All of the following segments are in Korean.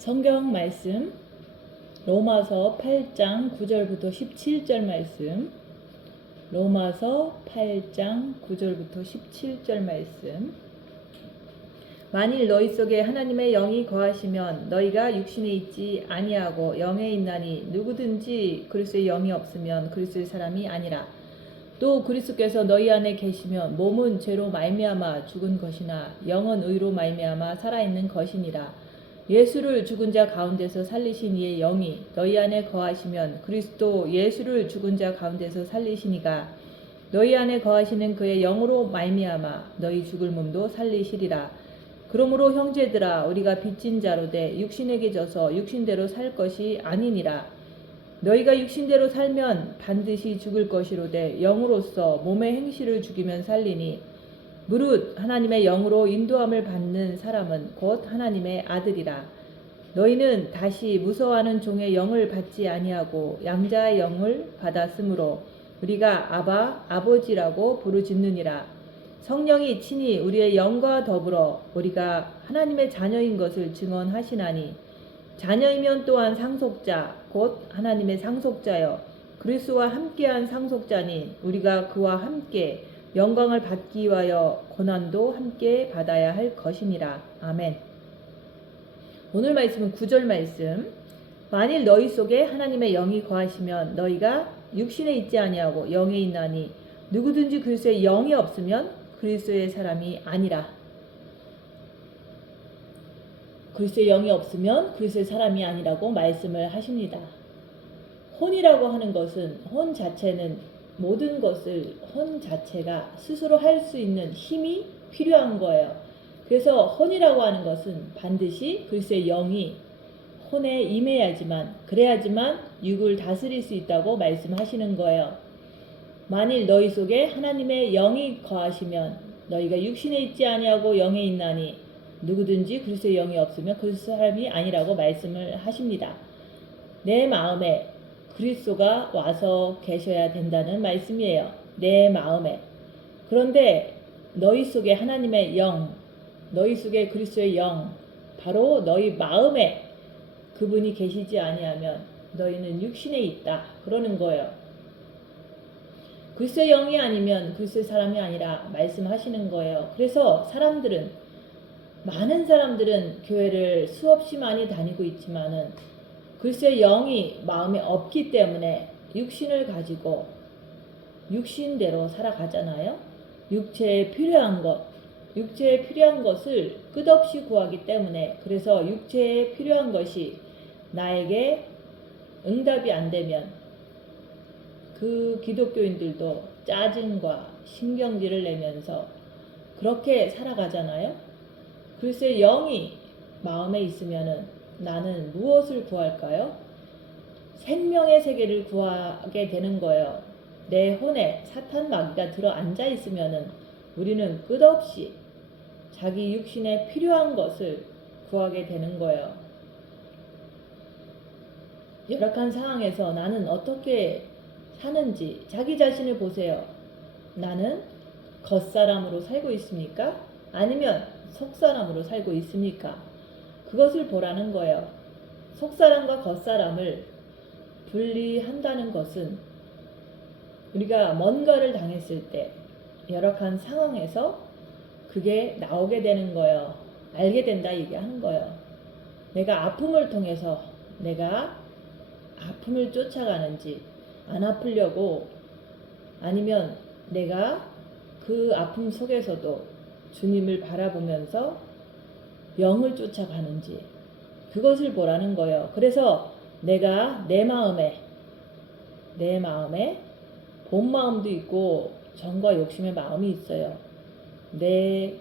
성경 말씀 로마서 8장 9절부터 17절 말씀. 로마서 8장 9절부터 17절 말씀. 만일 너희 속에 하나님의 영이 거하시면 너희가 육신에 있지 아니하고 영에 있나니 누구든지 그리스도의 영이 없으면 그리스도의 사람이 아니라. 또 그리스도께서 너희 안에 계시면 몸은 죄로 말미암아 죽은 것이나 영은 의로 말미암아 살아있는 것이니라. 예수를 죽은 자 가운데서 살리신 이의 영이 너희 안에 거하시면 그리스도 예수를 죽은 자 가운데서 살리시니가 너희 안에 거하시는 그의 영으로 말미암아 너희 죽을 몸도 살리시리라. 그러므로 형제들아 우리가 빚진 자로 돼 육신에게 져서 육신대로 살 것이 아니니라. 너희가 육신대로 살면 반드시 죽을 것이로되 영으로서 몸의 행실을 죽이면 살리니 무릇 하나님의 영으로 인도함을 받는 사람은 곧 하나님의 아들이라. 너희는 다시 무서워하는 종의 영을 받지 아니하고 양자의 영을 받았으므로 우리가 아바 아버지라고 부르짖느니라. 성령이 친히 우리의 영과 더불어 우리가 하나님의 자녀인 것을 증언하시나니 자녀이면 또한 상속자 곧 하나님의 상속자여 그리스도와 함께한 상속자니 우리가 그와 함께 영광을 받기 위하여 고난도 함께 받아야 할 것이니라. 아멘. 오늘 말씀은 9절 말씀. 만일 너희 속에 하나님의 영이 거하시면 너희가 육신에 있지 아니하고 영에 있나니 누구든지 그리스도의 영이 없으면 그리스도의 사람이 아니라. 그리스도의 영이 없으면 그리스도의 사람이 아니라고 말씀을 하십니다. 혼이라고 하는 것은 혼 자체는 모든 것을 혼 자체가 스스로 할 수 있는 힘이 필요한 거예요. 그래서 혼이라고 하는 것은 반드시 그리스도의 영이 혼에 임해야지만 그래야지만 육을 다스릴 수 있다고 말씀하시는 거예요. 만일 너희 속에 하나님의 영이 거하시면 너희가 육신에 있지 아니하고 영에 있나니 누구든지 그리스도의 영이 없으면 그 사람이 아니라고 말씀을 하십니다. 내 마음에 그리스도가 와서 계셔야 된다는 말씀이에요. 내 마음에. 그런데 너희 속에 하나님의 영, 너희 속에 그리스도의 영, 바로 너희 마음에 그분이 계시지 아니하면 너희는 육신에 있다. 그러는 거예요. 그리스도의 영이 아니면 그리스도의 사람이 아니라 말씀하시는 거예요. 그래서 많은 사람들은 교회를 수없이 많이 다니고 있지만은 그리스도의 영이 마음에 없기 때문에 육신을 가지고 육신대로 살아가잖아요. 육체에 필요한 것을 끝없이 구하기 때문에 그래서 육체에 필요한 것이 나에게 응답이 안 되면 그 기독교인들도 짜증과 신경질을 내면서 그렇게 살아가잖아요. 그리스도의 영이 마음에 있으면은 나는 무엇을 구할까요? 생명의 세계를 구하게 되는 거예요. 내 혼에 사탄 마귀가 들어 앉아 있으면은 우리는 끝없이 자기 육신에 필요한 것을 구하게 되는 거예요. 열악한 상황에서 나는 어떻게 사는지 자기 자신을 보세요. 나는 겉사람으로 살고 있습니까? 아니면 속사람으로 살고 있습니까? 그것을 보라는 거예요. 속사람과 겉사람을 분리한다는 것은 우리가 뭔가를 당했을 때 열악한 상황에서 그게 나오게 되는 거예요. 알게 된다 얘기하는 거예요. 내가 아픔을 통해서 내가 아픔을 쫓아가는지 안 아프려고 아니면 내가 그 아픔 속에서도 주님을 바라보면서 영을 쫓아가는지 그것을 보라는 거예요. 그래서 내가 내 마음에 본 마음도 있고 정과 욕심의 마음이 있어요. 내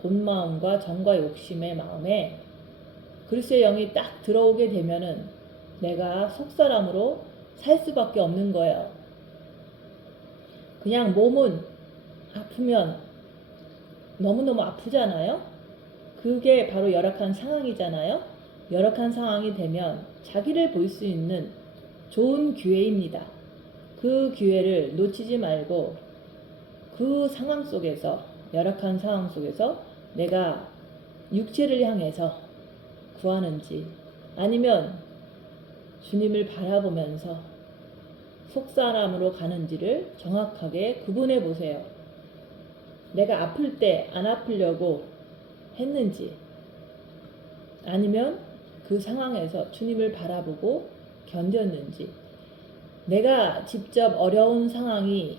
본 마음과 정과 욕심의 마음에 그리스도의 영이 딱 들어오게 되면은 내가 속사람으로 살 수밖에 없는 거예요. 그냥 몸은 아프면 너무너무 아프잖아요. 그게 바로 열악한 상황이잖아요. 열악한 상황이 되면 자기를 볼 수 있는 좋은 기회입니다. 그 기회를 놓치지 말고 그 상황 속에서 열악한 상황 속에서 내가 육체를 향해서 구하는지 아니면 주님을 바라보면서 속사람으로 가는지를 정확하게 구분해 보세요. 내가 아플 때 안 아프려고 했는지, 아니면 그 상황에서 주님을 바라보고 견뎠는지, 내가 직접 어려운 상황이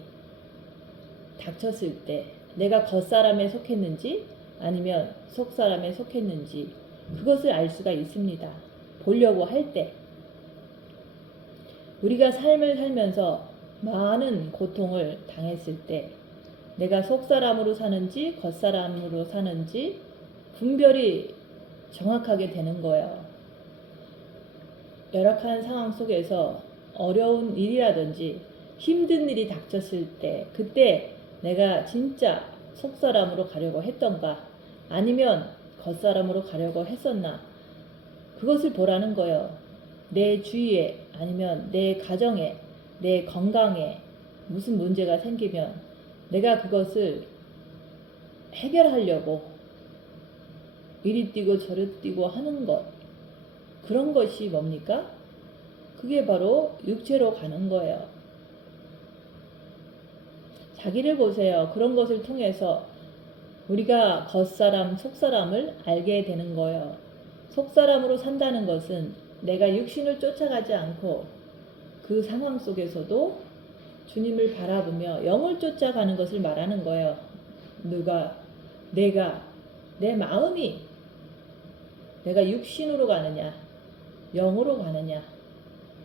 닥쳤을 때 내가 겉사람에 속했는지 아니면 속사람에 속했는지 그것을 알 수가 있습니다. 보려고 할 때. 우리가 삶을 살면서 많은 고통을 당했을 때 내가 속사람으로 사는지 겉사람으로 사는지 분별이 정확하게 되는 거예요. 열악한 상황 속에서 어려운 일이라든지 힘든 일이 닥쳤을 때 그때 내가 진짜 속사람으로 가려고 했던가 아니면 겉사람으로 가려고 했었나 그것을 보라는 거예요. 내 주위에 아니면 내 가정에 내 건강에 무슨 문제가 생기면 내가 그것을 해결하려고 이리 뛰고 저리 뛰고 하는 것 그런 것이 뭡니까? 그게 바로 육체로 가는 거예요. 자기를 보세요. 그런 것을 통해서 우리가 겉사람, 속사람을 알게 되는 거예요. 속사람으로 산다는 것은 내가 육신을 쫓아가지 않고 그 상황 속에서도 주님을 바라보며 영을 쫓아가는 것을 말하는 거예요. 내가, 내 마음이 내가 육신으로 가느냐, 영으로 가느냐.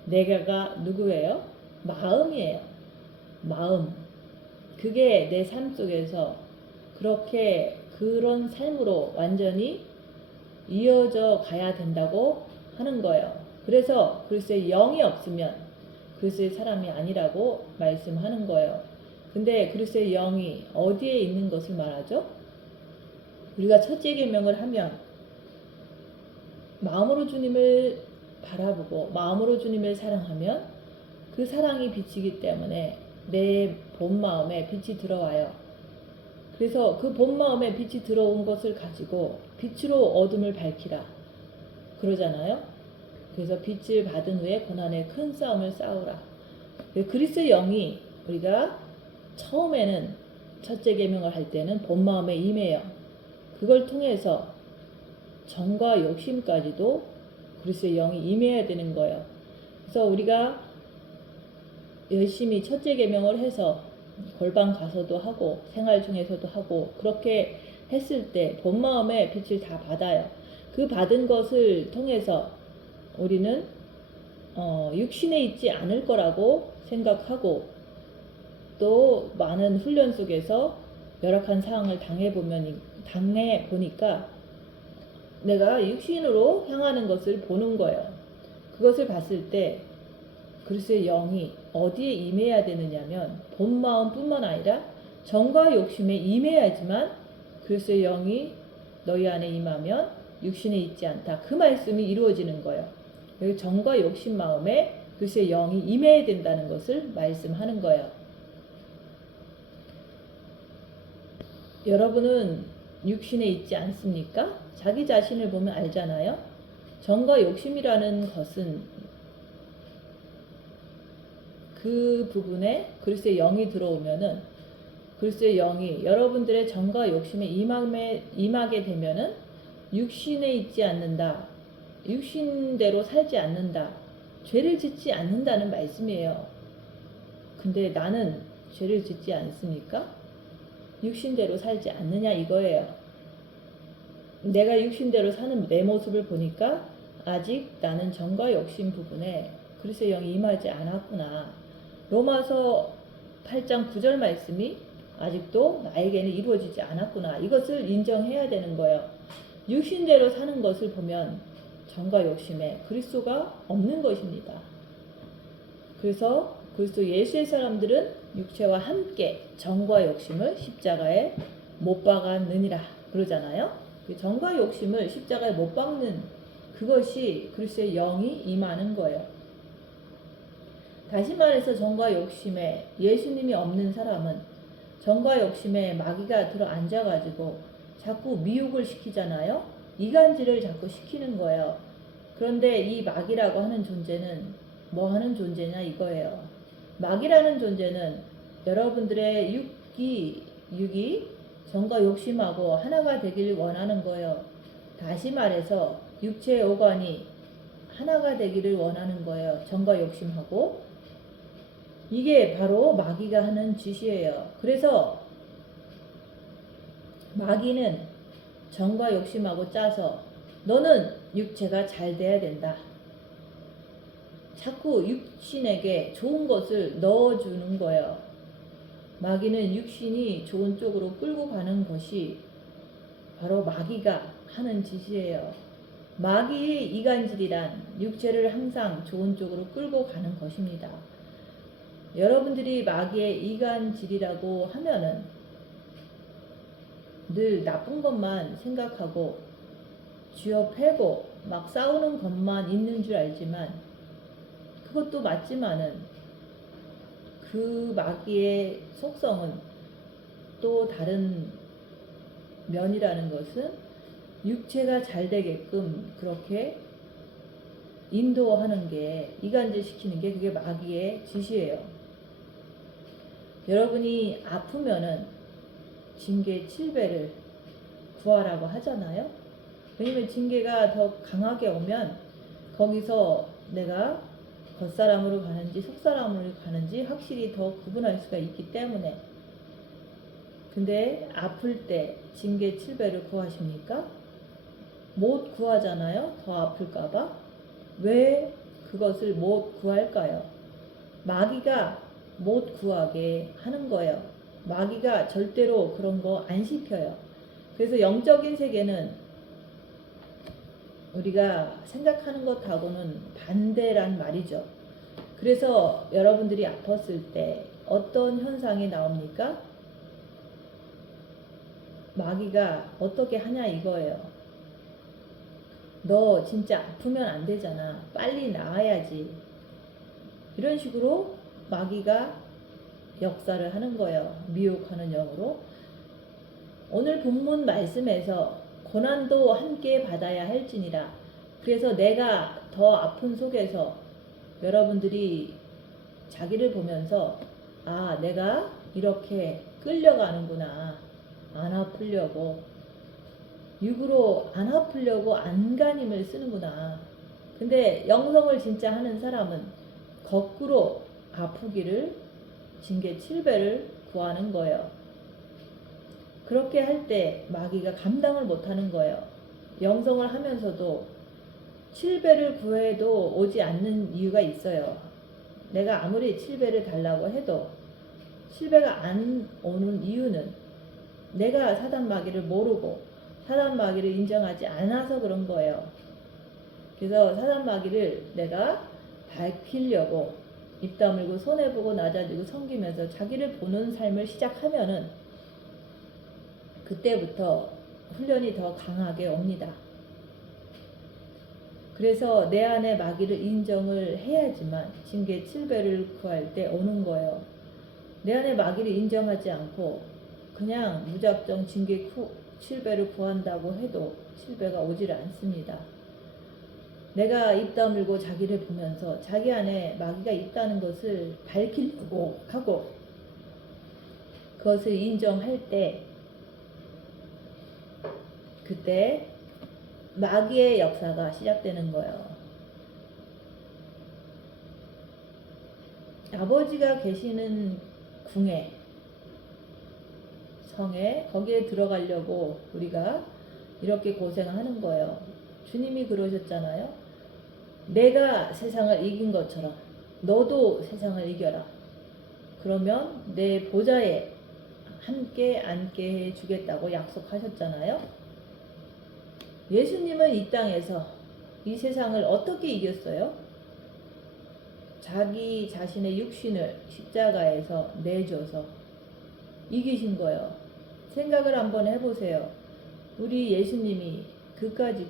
내가가 누구예요? 마음이에요. 마음. 그게 내 삶 속에서 그렇게 그런 삶으로 완전히 이어져 가야 된다고 하는 거예요. 그래서 글쎄 영이 없으면 글쎄 사람이 아니라고 말씀하는 거예요. 근데 글쎄 영이 어디에 있는 것을 말하죠? 우리가 첫째 계명을 하면 마음으로 주님을 바라보고 마음으로 주님을 사랑하면 그 사랑이 빛이기 때문에 내 본 마음에 빛이 들어와요. 그래서 그 본 마음에 빛이 들어온 것을 가지고 빛으로 어둠을 밝히라 그러잖아요. 그래서 빛을 받은 후에 고난의 큰 싸움을 싸우라. 그리스도의 영이 우리가 처음에는 첫째 계명을 할 때는 본 마음에 임해요. 그걸 통해서 정과 욕심까지도 그리스도의 영이 임해야 되는 거예요. 그래서 우리가 열심히 첫째 계명을 해서 골방 가서도 하고 생활 중에서도 하고 그렇게 했을 때 본 마음에 빛을 다 받아요. 그 받은 것을 통해서 우리는 육신에 있지 않을 거라고 생각하고 또 많은 훈련 속에서 열악한 상황을 당해 보니까 내가 육신으로 향하는 것을 보는 거예요. 그것을 봤을 때 그리스도의 영이 어디에 임해야 되느냐면 본 마음뿐만 아니라 정과 욕심에 임해야지만 그리스도의 영이 너희 안에 임하면 육신에 있지 않다. 그 말씀이 이루어지는 거예요. 여기 정과 욕심 마음에 그리스도의 영이 임해야 된다는 것을 말씀하는 거예요. 여러분은 육신에 있지 않습니까? 자기 자신을 보면 알잖아요. 정과 욕심이라는 것은 그 부분에 그리스도의 영이 들어오면은 그리스도의 영이 여러분들의 정과 욕심에 임하게 되면은 육신에 있지 않는다. 육신대로 살지 않는다. 죄를 짓지 않는다는 말씀이에요. 근데 나는 죄를 짓지 않습니까? 육신대로 살지 않느냐 이거예요. 내가 육신대로 사는 내 모습을 보니까 아직 나는 정과 욕심 부분에 그리스도의 영이 임하지 않았구나. 로마서 8장 9절 말씀이 아직도 나에게는 이루어지지 않았구나. 이것을 인정해야 되는 거예요. 육신대로 사는 것을 보면 정과 욕심에 그리스도가 없는 것입니다. 그래서 그리스도 예수의 사람들은 육체와 함께 정과 욕심을 십자가에 못 박았느니라 그러잖아요. 그 정과 욕심을 십자가에 못 박는 그것이 그리스도의 영이 임하는 거예요. 다시 말해서 정과 욕심에 예수님이 없는 사람은 정과 욕심에 마귀가 들어 앉아가지고 자꾸 미혹을 시키잖아요. 이간질을 자꾸 시키는 거예요. 그런데 이 마귀라고 하는 존재는 뭐 하는 존재냐 이거예요. 마귀라는 존재는 여러분들의 육이 정과 욕심하고 하나가 되길 원하는 거예요. 다시 말해서 육체의 오관이 하나가 되기를 원하는 거예요. 정과 욕심하고. 이게 바로 마귀가 하는 짓이에요. 그래서 마귀는 정과 욕심하고 짜서 너는 육체가 잘 돼야 된다. 자꾸 육신에게 좋은 것을 넣어주는 거예요. 마귀는 육신이 좋은 쪽으로 끌고 가는 것이 바로 마귀가 하는 짓이에요. 마귀의 이간질이란 육체를 항상 좋은 쪽으로 끌고 가는 것입니다. 여러분들이 마귀의 이간질이라고 하면은 늘 나쁜 것만 생각하고 쥐어 패고 막 싸우는 것만 있는 줄 알지만 그것도 맞지만은 그 마귀의 속성은 또 다른 면이라는 것은 육체가 잘 되게끔 그렇게 인도하는 게, 이간질 시키는 게 그게 마귀의 짓이에요. 여러분이 아프면은 징계 7배를 구하라고 하잖아요. 왜냐면 징계가 더 강하게 오면 거기서 내가 겉사람으로 가는지 속사람으로 가는지 확실히 더 구분할 수가 있기 때문에. 근데 아플 때 징계 7배를 구하십니까? 못 구하잖아요. 더 아플까봐. 왜 그것을 못 구할까요? 마귀가 못 구하게 하는 거예요. 마귀가 절대로 그런 거 안 시켜요. 그래서 영적인 세계는 우리가 생각하는 것하고는 반대란 말이죠. 그래서 여러분들이 아팠을 때 어떤 현상이 나옵니까? 마귀가 어떻게 하냐 이거예요. 너 진짜 아프면 안 되잖아. 빨리 나아야지. 이런 식으로 마귀가 역사를 하는 거예요. 미혹하는 영으로. 오늘 본문 말씀에서 고난도 함께 받아야 할지니라. 그래서 내가 더 아픈 속에서 여러분들이 자기를 보면서 아, 내가 이렇게 끌려가는구나. 안 아프려고. 육으로 안 아프려고 안간힘을 쓰는구나. 근데 영성을 진짜 하는 사람은 거꾸로 아프기를 징계 7배를 구하는 거예요. 그렇게 할 때 마귀가 감당을 못하는 거예요. 영성을 하면서도 7배를 구해도 오지 않는 이유가 있어요. 내가 아무리 7배를 달라고 해도 7배가 안 오는 이유는 내가 사단 마귀를 모르고 사단 마귀를 인정하지 않아서 그런 거예요. 그래서 사단 마귀를 내가 밝히려고 입 다물고 손해보고 낮아지고 섬기면서 자기를 보는 삶을 시작하면은 그때부터 훈련이 더 강하게 옵니다. 그래서 내 안에 마귀를 인정을 해야지만 징계 7배를 구할 때 오는 거예요. 내 안에 마귀를 인정하지 않고 그냥 무작정 징계 7배를 구한다고 해도 7배가 오지를 않습니다. 내가 입 다물고 자기를 보면서 자기 안에 마귀가 있다는 것을 밝히려고 하고 그것을 인정할 때 그때 마귀의 역사가 시작되는 거예요. 아버지가 계시는 궁에 성에 거기에 들어가려고 우리가 이렇게 고생하는 거예요. 주님이 그러셨잖아요. 내가 세상을 이긴 것처럼 너도 세상을 이겨라. 그러면 내 보좌에 함께 앉게 해주겠다고 약속하셨잖아요. 예수님은 이 땅에서 이 세상을 어떻게 이겼어요? 자기 자신의 육신을 십자가에서 내줘서 이기신 거예요. 생각을 한번 해보세요. 우리 예수님이 그까짓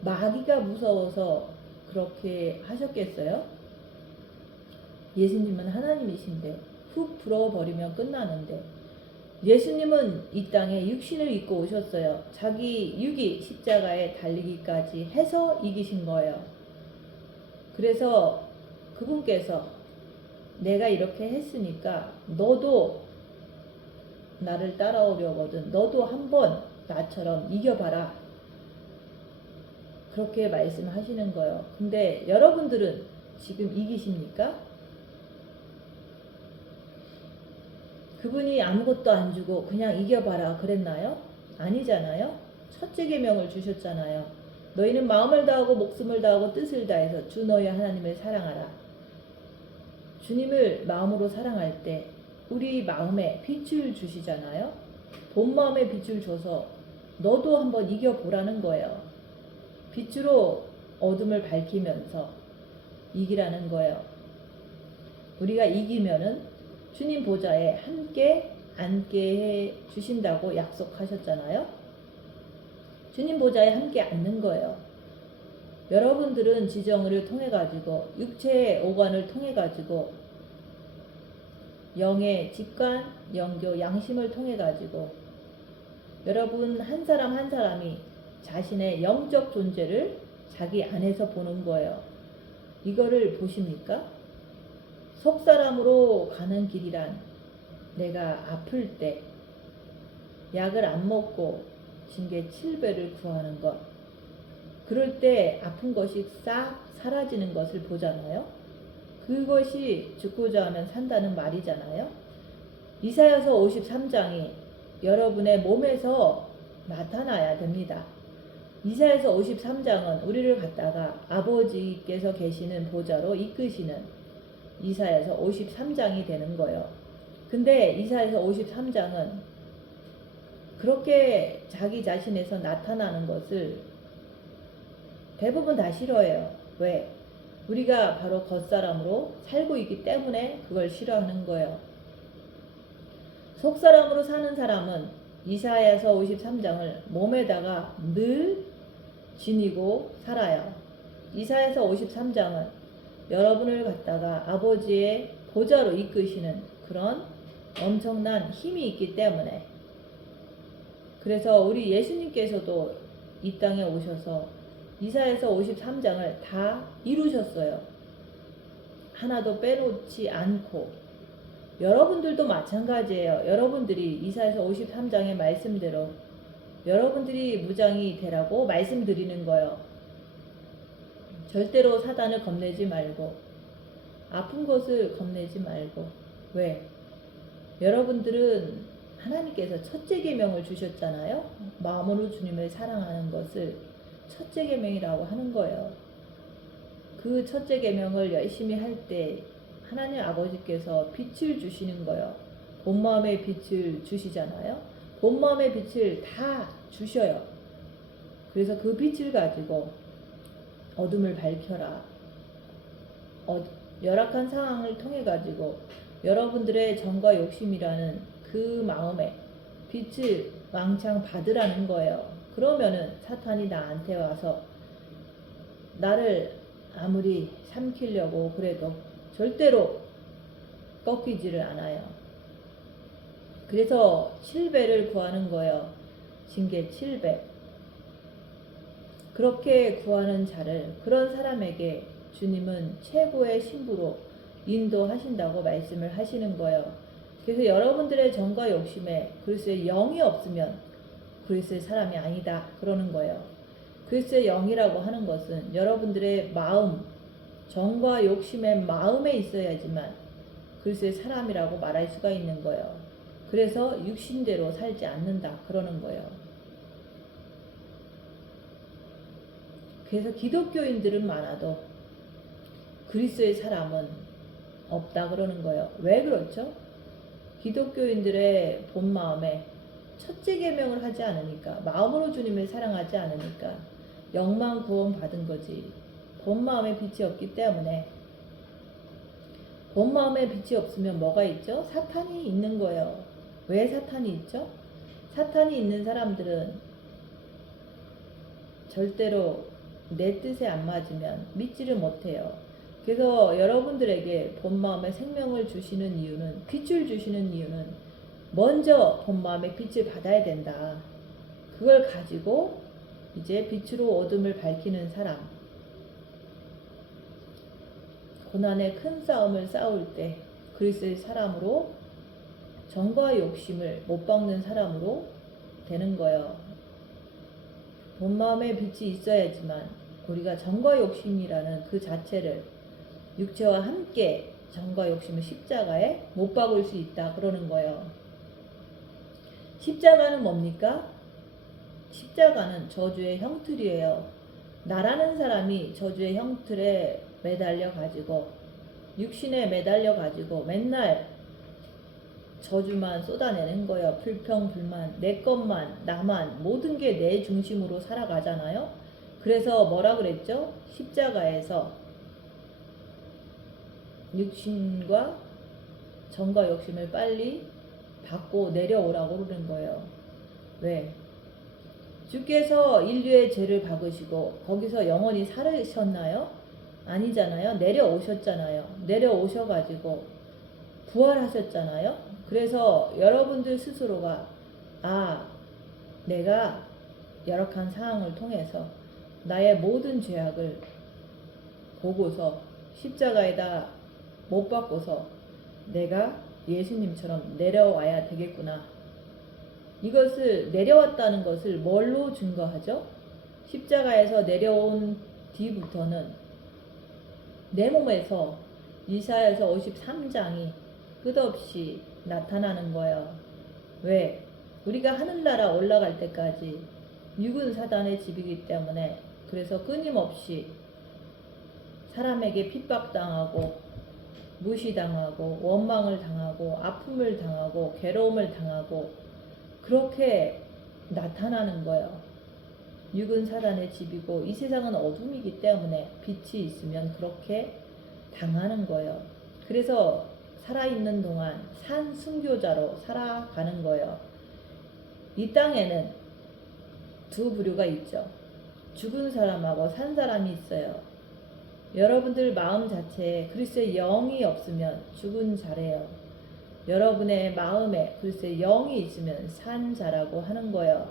마귀가 무서워서 그렇게 하셨겠어요? 예수님은 하나님이신데 훅 불어버리면 끝나는데 예수님은 이 땅에 육신을 입고 오셨어요. 자기 육이 십자가에 달리기까지 해서 이기신 거예요. 그래서 그분께서 내가 이렇게 했으니까 너도 나를 따라오려거든 너도 한번 나처럼 이겨봐라. 그렇게 말씀하시는 거예요. 근데 여러분들은 지금 이기십니까? 그분이 아무것도 안 주고 그냥 이겨봐라 그랬나요? 아니잖아요. 첫째 계명을 주셨잖아요. 너희는 마음을 다하고 목숨을 다하고 뜻을 다해서 주 너희 하나님을 사랑하라. 주님을 마음으로 사랑할 때 우리 마음에 빛을 주시잖아요. 본 마음에 빛을 줘서 너도 한번 이겨보라는 거예요. 빛으로 어둠을 밝히면서 이기라는 거예요. 우리가 이기면은 주님 보좌에 함께 앉게 해 주신다고 약속하셨잖아요. 주님 보좌에 함께 앉는 거예요. 여러분들은 지정의를 통해 가지고 육체의 오간을 통해 가지고 영의 직관, 영교, 양심을 통해 가지고 여러분 한 사람 한 사람이 자신의 영적 존재를 자기 안에서 보는 거예요. 이거를 보십니까? 속사람으로 가는 길이란 내가 아플 때 약을 안 먹고 징계 7배를 구하는 것. 그럴 때 아픈 것이 싹 사라지는 것을 보잖아요. 그것이 죽고자 하면 산다는 말이잖아요. 이사야서 53장이 여러분의 몸에서 나타나야 됩니다. 이사야서 53장은 우리를 갖다가 아버지께서 계시는 보좌로 이끄시는 이사야서 53장이 되는 거예요. 근데 이사야서 53장은 그렇게 자기 자신에서 나타나는 것을 대부분 다 싫어해요. 왜? 우리가 바로 겉사람으로 살고 있기 때문에 그걸 싫어하는 거예요. 속사람으로 사는 사람은 이사야서 53장을 몸에다가 늘 지니고 살아요. 이사야서 53장은 여러분을 갖다가 아버지의 보좌로 이끄시는 그런 엄청난 힘이 있기 때문에 그래서 우리 예수님께서도 이 땅에 오셔서 이사야서 53장을 다 이루셨어요. 하나도 빼놓지 않고. 여러분들도 마찬가지예요. 여러분들이 이사야서 53장의 말씀대로 여러분들이 무장이 되라고 말씀드리는 거예요. 절대로 사단을 겁내지 말고 아픈 것을 겁내지 말고. 왜? 여러분들은 하나님께서 첫째 계명을 주셨잖아요. 마음으로 주님을 사랑하는 것을 첫째 계명이라고 하는 거예요. 그 첫째 계명을 열심히 할 때 하나님 아버지께서 빛을 주시는 거예요. 본 마음의 빛을 주시잖아요. 본 마음의 빛을 다 주셔요. 그래서 그 빛을 가지고 어둠을 밝혀라. 열악한 상황을 통해 가지고 여러분들의 정과 욕심이라는 그 마음에 빛을 왕창 받으라는 거예요. 그러면은 사탄이 나한테 와서 나를 아무리 삼키려고 그래도 절대로 꺾이지를 않아요. 그래서 7배를 구하는 거예요. 징계 7배. 그렇게 구하는 자를, 그런 사람에게 주님은 최고의 신부로 인도하신다고 말씀을 하시는 거예요. 그래서 여러분들의 정과 욕심에 그리스도의 영이 없으면 그리스도의 사람이 아니다 그러는 거예요. 그리스도의 영이라고 하는 것은 여러분들의 마음, 정과 욕심의 마음에 있어야지만 그리스도의 사람이라고 말할 수가 있는 거예요. 그래서 육신대로 살지 않는다 그러는 거예요. 그래서 기독교인들은 많아도 그리스도의 사람은 없다 그러는 거예요. 왜 그렇죠? 기독교인들의 본 마음에 첫째 계명을 하지 않으니까, 마음으로 주님을 사랑하지 않으니까 영만 구원 받은 거지. 본 마음에 빛이 없기 때문에. 본 마음에 빛이 없으면 뭐가 있죠? 사탄이 있는 거예요. 왜 사탄이 있죠? 사탄이 있는 사람들은 절대로 내 뜻에 안 맞으면 믿지를 못해요. 그래서 여러분들에게 본 마음에 생명을 주시는 이유는, 빛을 주시는 이유는 먼저 본 마음의 빛을 받아야 된다. 그걸 가지고 이제 빛으로 어둠을 밝히는 사람, 고난의 큰 싸움을 싸울 때 그리스도의 사람으로 정과 욕심을 못 박는 사람으로 되는 거예요. 본 마음의 빛이 있어야지만 우리가 정과 욕심이라는 그 자체를 육체와 함께 정과 욕심을 십자가에 못 박을 수 있다 그러는 거예요. 십자가는 뭡니까? 십자가는 저주의 형틀이에요. 나라는 사람이 저주의 형틀에 매달려 가지고 육신에 매달려 가지고 맨날 저주만 쏟아내는 거예요. 불평, 불만, 내 것만, 나만, 모든 게 내 중심으로 살아가잖아요. 그래서 뭐라 그랬죠? 십자가에서 육신과 정과 욕심을 빨리 받고 내려오라고 그러는 거예요. 왜? 주께서 인류의 죄를 박으시고 거기서 영원히 살으셨나요? 아니잖아요. 내려오셨잖아요. 내려오셔가지고 부활하셨잖아요. 그래서 여러분들 스스로가 내가 열악한 상황을 통해서 나의 모든 죄악을 보고서 십자가에다 못 박고서 내가 예수님처럼 내려와야 되겠구나. 이것을 내려왔다는 것을 뭘로 증거하죠? 십자가에서 내려온 뒤부터는 내 몸에서 이사야서 53장이 끝없이 나타나는 거예요. 왜? 우리가 하늘나라 올라갈 때까지 육은 사단의 집이기 때문에 그래서 끊임없이 사람에게 핍박당하고 무시당하고 원망을 당하고 아픔을 당하고 괴로움을 당하고 그렇게 나타나는 거예요. 육은 사단의 집이고 이 세상은 어둠이기 때문에 빛이 있으면 그렇게 당하는 거예요. 그래서 살아있는 동안 산 순교자로 살아가는 거예요. 이 땅에는 두 부류가 있죠. 죽은 사람하고 산 사람이 있어요. 여러분들 마음 자체에 그리스도의 영이 없으면 죽은 자래요. 여러분의 마음에 그리스도의 영이 있으면 산 자라고 하는 거예요.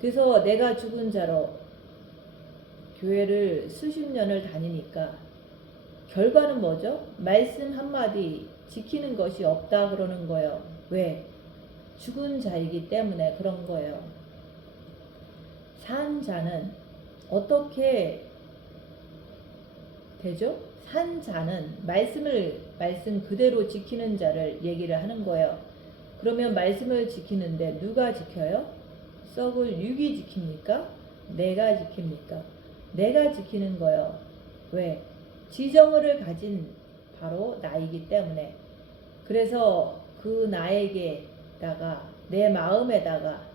그래서 내가 죽은 자로 교회를 수십 년을 다니니까 결과는 뭐죠? 말씀 한마디 지키는 것이 없다 그러는 거예요. 왜? 죽은 자이기 때문에 그런 거예요. 산 자는 어떻게 되죠? 산 자는 말씀 그대로 지키는 자를 얘기를 하는 거예요. 그러면 말씀을 지키는데 누가 지켜요? 썩을 육이 지킵니까? 내가 지킵니까? 내가 지키는 거예요. 왜? 지정을 가진 바로 나이기 때문에. 그래서 그 나에게다가 내 마음에다가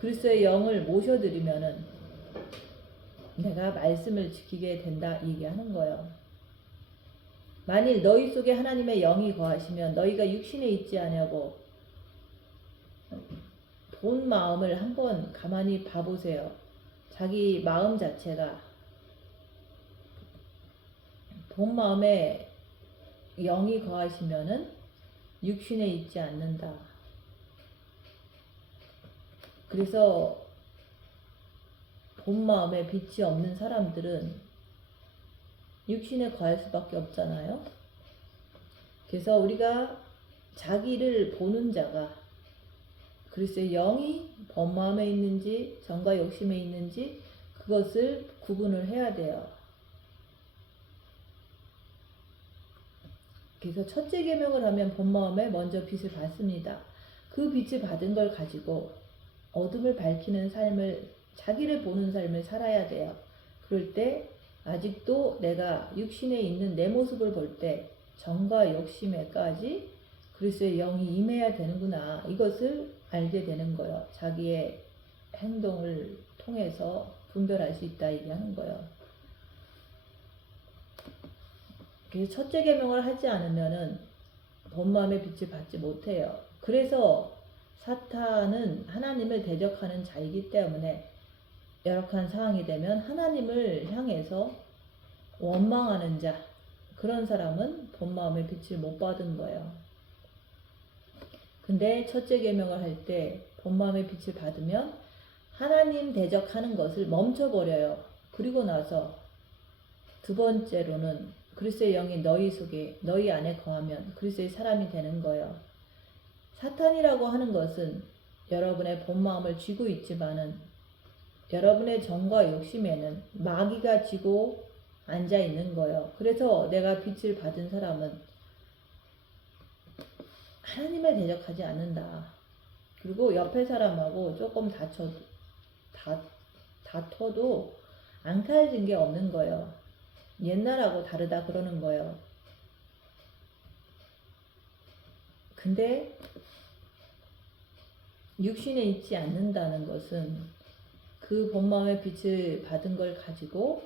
그리스도의 영을 모셔드리면은 내가 말씀을 지키게 된다 얘기하는 거예요. 만일 너희 속에 하나님의 영이 거하시면 너희가 육신에 있지 않냐고 본 마음을 한번 가만히 봐보세요. 자기 마음 자체가 본 마음에 영이 거하시면은 육신에 있지 않는다. 그래서 본 마음에 빛이 없는 사람들은 육신에 거할 수밖에 없잖아요. 그래서 우리가 자기를 보는 자가 그리스도의 영이 본 마음에 있는지 정과 욕심에 있는지 그것을 구분을 해야 돼요. 그래서 첫째 계명을 하면 본 마음에 먼저 빛을 받습니다. 그 빛을 받은 걸 가지고 어둠을 밝히는 삶을 자기를 보는 삶을 살아야 돼요. 그럴 때 아직도 내가 육신에 있는 내 모습을 볼 때 정과 욕심에까지 그리스도의 영이 임해야 되는구나. 이것을 알게 되는 거예요. 자기의 행동을 통해서 분별할 수 있다 얘기하는 거예요. 그래서 첫째 계명을 하지 않으면은 본 마음의 빛을 받지 못해요. 그래서 사탄은 하나님을 대적하는 자이기 때문에 열악한 상황이 되면 하나님을 향해서 원망하는 자, 그런 사람은 본 마음의 빛을 못 받은 거예요. 근데 첫째 계명을 할 때 본마음의 빛을 받으면 하나님 대적하는 것을 멈춰버려요. 그리고 나서 두 번째로는 그리스도의 영이 너희 속에 너희 안에 거하면 그리스도의 사람이 되는 거예요. 사탄이라고 하는 것은 여러분의 본마음을 쥐고 있지만은 여러분의 정과 욕심에는 마귀가 쥐고 앉아 있는 거예요. 그래서 내가 빛을 받은 사람은 하나님을 대적하지 않는다. 그리고 옆에 사람하고 조금 다퉈도 앙탈진 게 없는 거예요. 옛날하고 다르다 그러는 거예요. 근데 육신에 있지 않는다는 것은 그 본마음의 빛을 받은 걸 가지고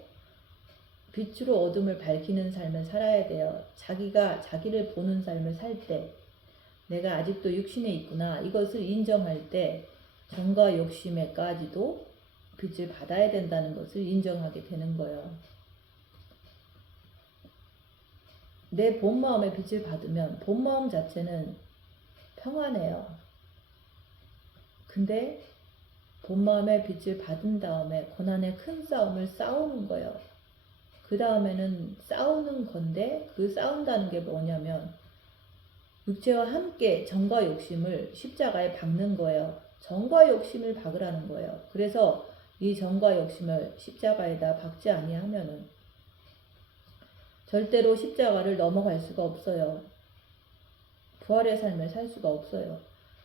빛으로 어둠을 밝히는 삶을 살아야 돼요. 자기가 자기를 보는 삶을 살 때 내가 아직도 육신에 있구나 이것을 인정할 때 정과 욕심에까지도 빛을 받아야 된다는 것을 인정하게 되는 거예요. 내 본마음의 빛을 받으면 본마음 자체는 평안해요. 근데 본마음의 빛을 받은 다음에 고난의 큰 싸움을 싸우는 거예요. 그 다음에는 싸우는 건데 그 싸운다는 게 뭐냐면 육체와 함께 정과 욕심을 십자가에 박는 거예요. 정과 욕심을 박으라는 거예요. 그래서 이 정과 욕심을 십자가에다 박지 아니하면은 절대로 십자가를 넘어갈 수가 없어요. 부활의 삶을 살 수가 없어요.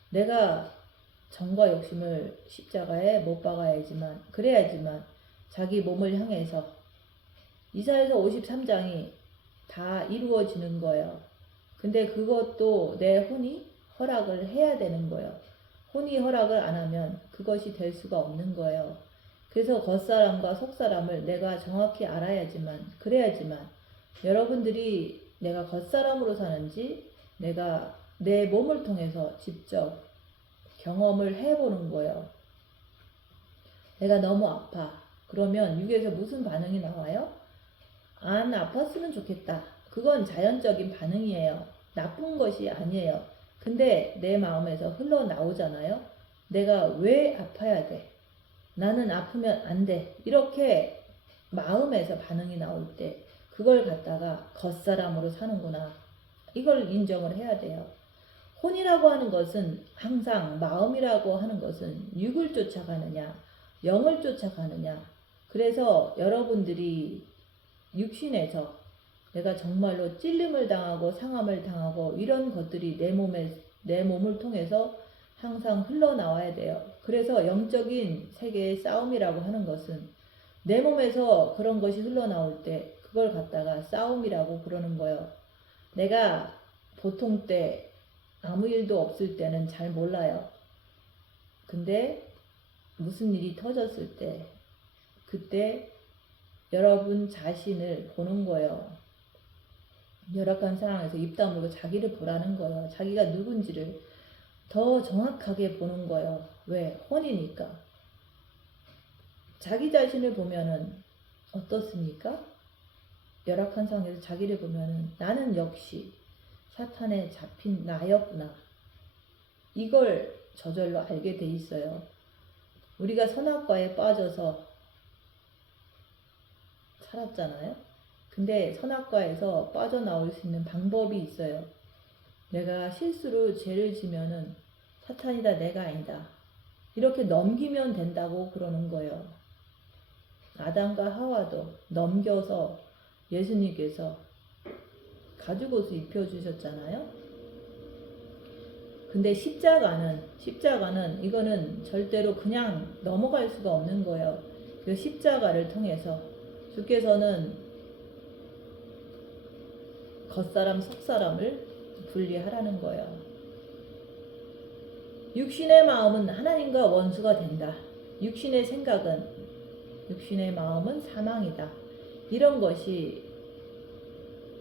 내가 정과 욕심을 십자가에 못 박아야지만 그래야지만 자기 몸을 향해서 이사야서 53장이 다 이루어지는 거예요. 근데 그것도 내 혼이 허락을 해야 되는 거예요. 혼이 허락을 안 하면 그것이 될 수가 없는 거예요. 그래서 겉사람과 속사람을 내가 정확히 알아야지만 그래야지만 여러분들이 내가 겉사람으로 사는지 내가 내 몸을 통해서 직접 경험을 해보는 거예요. 내가 너무 아파. 그러면 육에서 무슨 반응이 나와요? 안 아팠으면 좋겠다. 그건 자연적인 반응이에요. 나쁜 것이 아니에요. 근데 내 마음에서 흘러나오잖아요. 내가 왜 아파야 돼? 나는 아프면 안 돼. 이렇게 마음에서 반응이 나올 때 그걸 갖다가 겉사람으로 사는구나. 이걸 인정을 해야 돼요. 혼이라고 하는 것은 항상 마음이라고 하는 것은 육을 쫓아가느냐 영을 쫓아가느냐. 그래서 여러분들이 육신에서 내가 정말로 찔림을 당하고 상함을 당하고 이런 것들이 내 몸을 통해서 항상 흘러나와야 돼요. 그래서 영적인 세계의 싸움이라고 하는 것은 내 몸에서 그런 것이 흘러나올 때 그걸 갖다가 싸움이라고 그러는 거예요. 내가 보통 때 아무 일도 없을 때는 잘 몰라요. 근데 무슨 일이 터졌을 때 그때 여러분 자신을 보는 거예요. 열악한 상황에서 입 다물고 자기를 보라는 거예요. 자기가 누군지를 더 정확하게 보는 거예요. 왜? 혼이니까. 자기 자신을 보면은 어떻습니까? 열악한 상황에서 자기를 보면은 나는 역시 사탄에 잡힌 나였구나. 이걸 저절로 알게 돼 있어요. 우리가 선악과에 빠져서 살았잖아요. 근데 선악과에서 빠져나올 수 있는 방법이 있어요. 내가 실수로 죄를 지면은 사탄이다 내가 아니다. 이렇게 넘기면 된다고 그러는 거예요. 아담과 하와도 넘겨서 예수님께서 가죽옷을 입혀주셨잖아요. 근데 십자가는 이거는 절대로 그냥 넘어갈 수가 없는 거예요. 그 십자가를 통해서 주께서는 겉사람 속사람을 분리하라는 거예요. 육신의 마음은 하나님과 원수가 된다. 육신의 생각은 육신의 마음은 사망이다. 이런 것이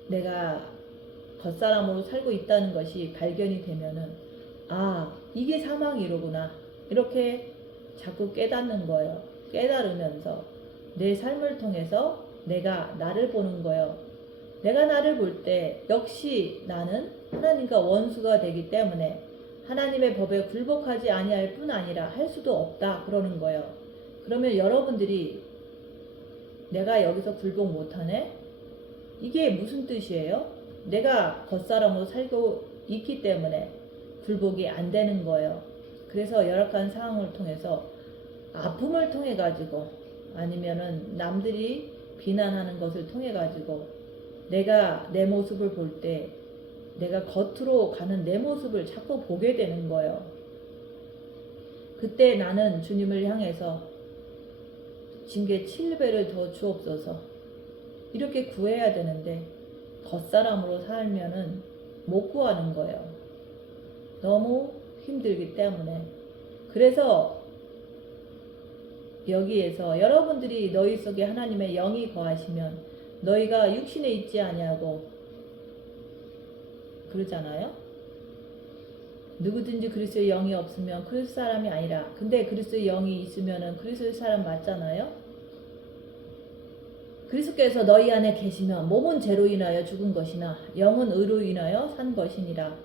내가 겉사람으로 살고 있다는 것이 발견이 되면은 아 이게 사망이로구나 이렇게 자꾸 깨닫는 거예요. 깨달으면서 내 삶을 통해서 내가 나를 보는 거예요. 내가 나를 볼 때 역시 나는 하나님과 원수가 되기 때문에 하나님의 법에 굴복하지 아니할 뿐 아니라 할 수도 없다 그러는 거예요. 그러면 여러분들이 내가 여기서 굴복 못하네? 이게 무슨 뜻이에요? 내가 겉사람으로 살고 있기 때문에 굴복이 안 되는 거예요. 그래서 열악한 상황을 통해서 아픔을 통해 가지고 아니면은 남들이 비난하는 것을 통해 가지고 내가 내 모습을 볼 때 내가 겉으로 가는 내 모습을 자꾸 보게 되는 거예요. 그때 나는 주님을 향해서 징계 7배를 더 주옵소서 이렇게 구해야 되는데 겉사람으로 살면은 못 구하는 거예요. 너무 힘들기 때문에. 그래서 여기에서 여러분들이 너희 속에 하나님의 영이 거하시면 너희가 육신에 있지 아니하고 그러잖아요. 누구든지 그리스도의 영이 없으면 그리스도 사람이 아니라. 근데 그리스도의 영이 있으면은 그리스도의 사람 맞잖아요. 그리스도께서 너희 안에 계시면 몸은 죄로 인하여 죽은 것이나 영은 의로 인하여 산 것이니라.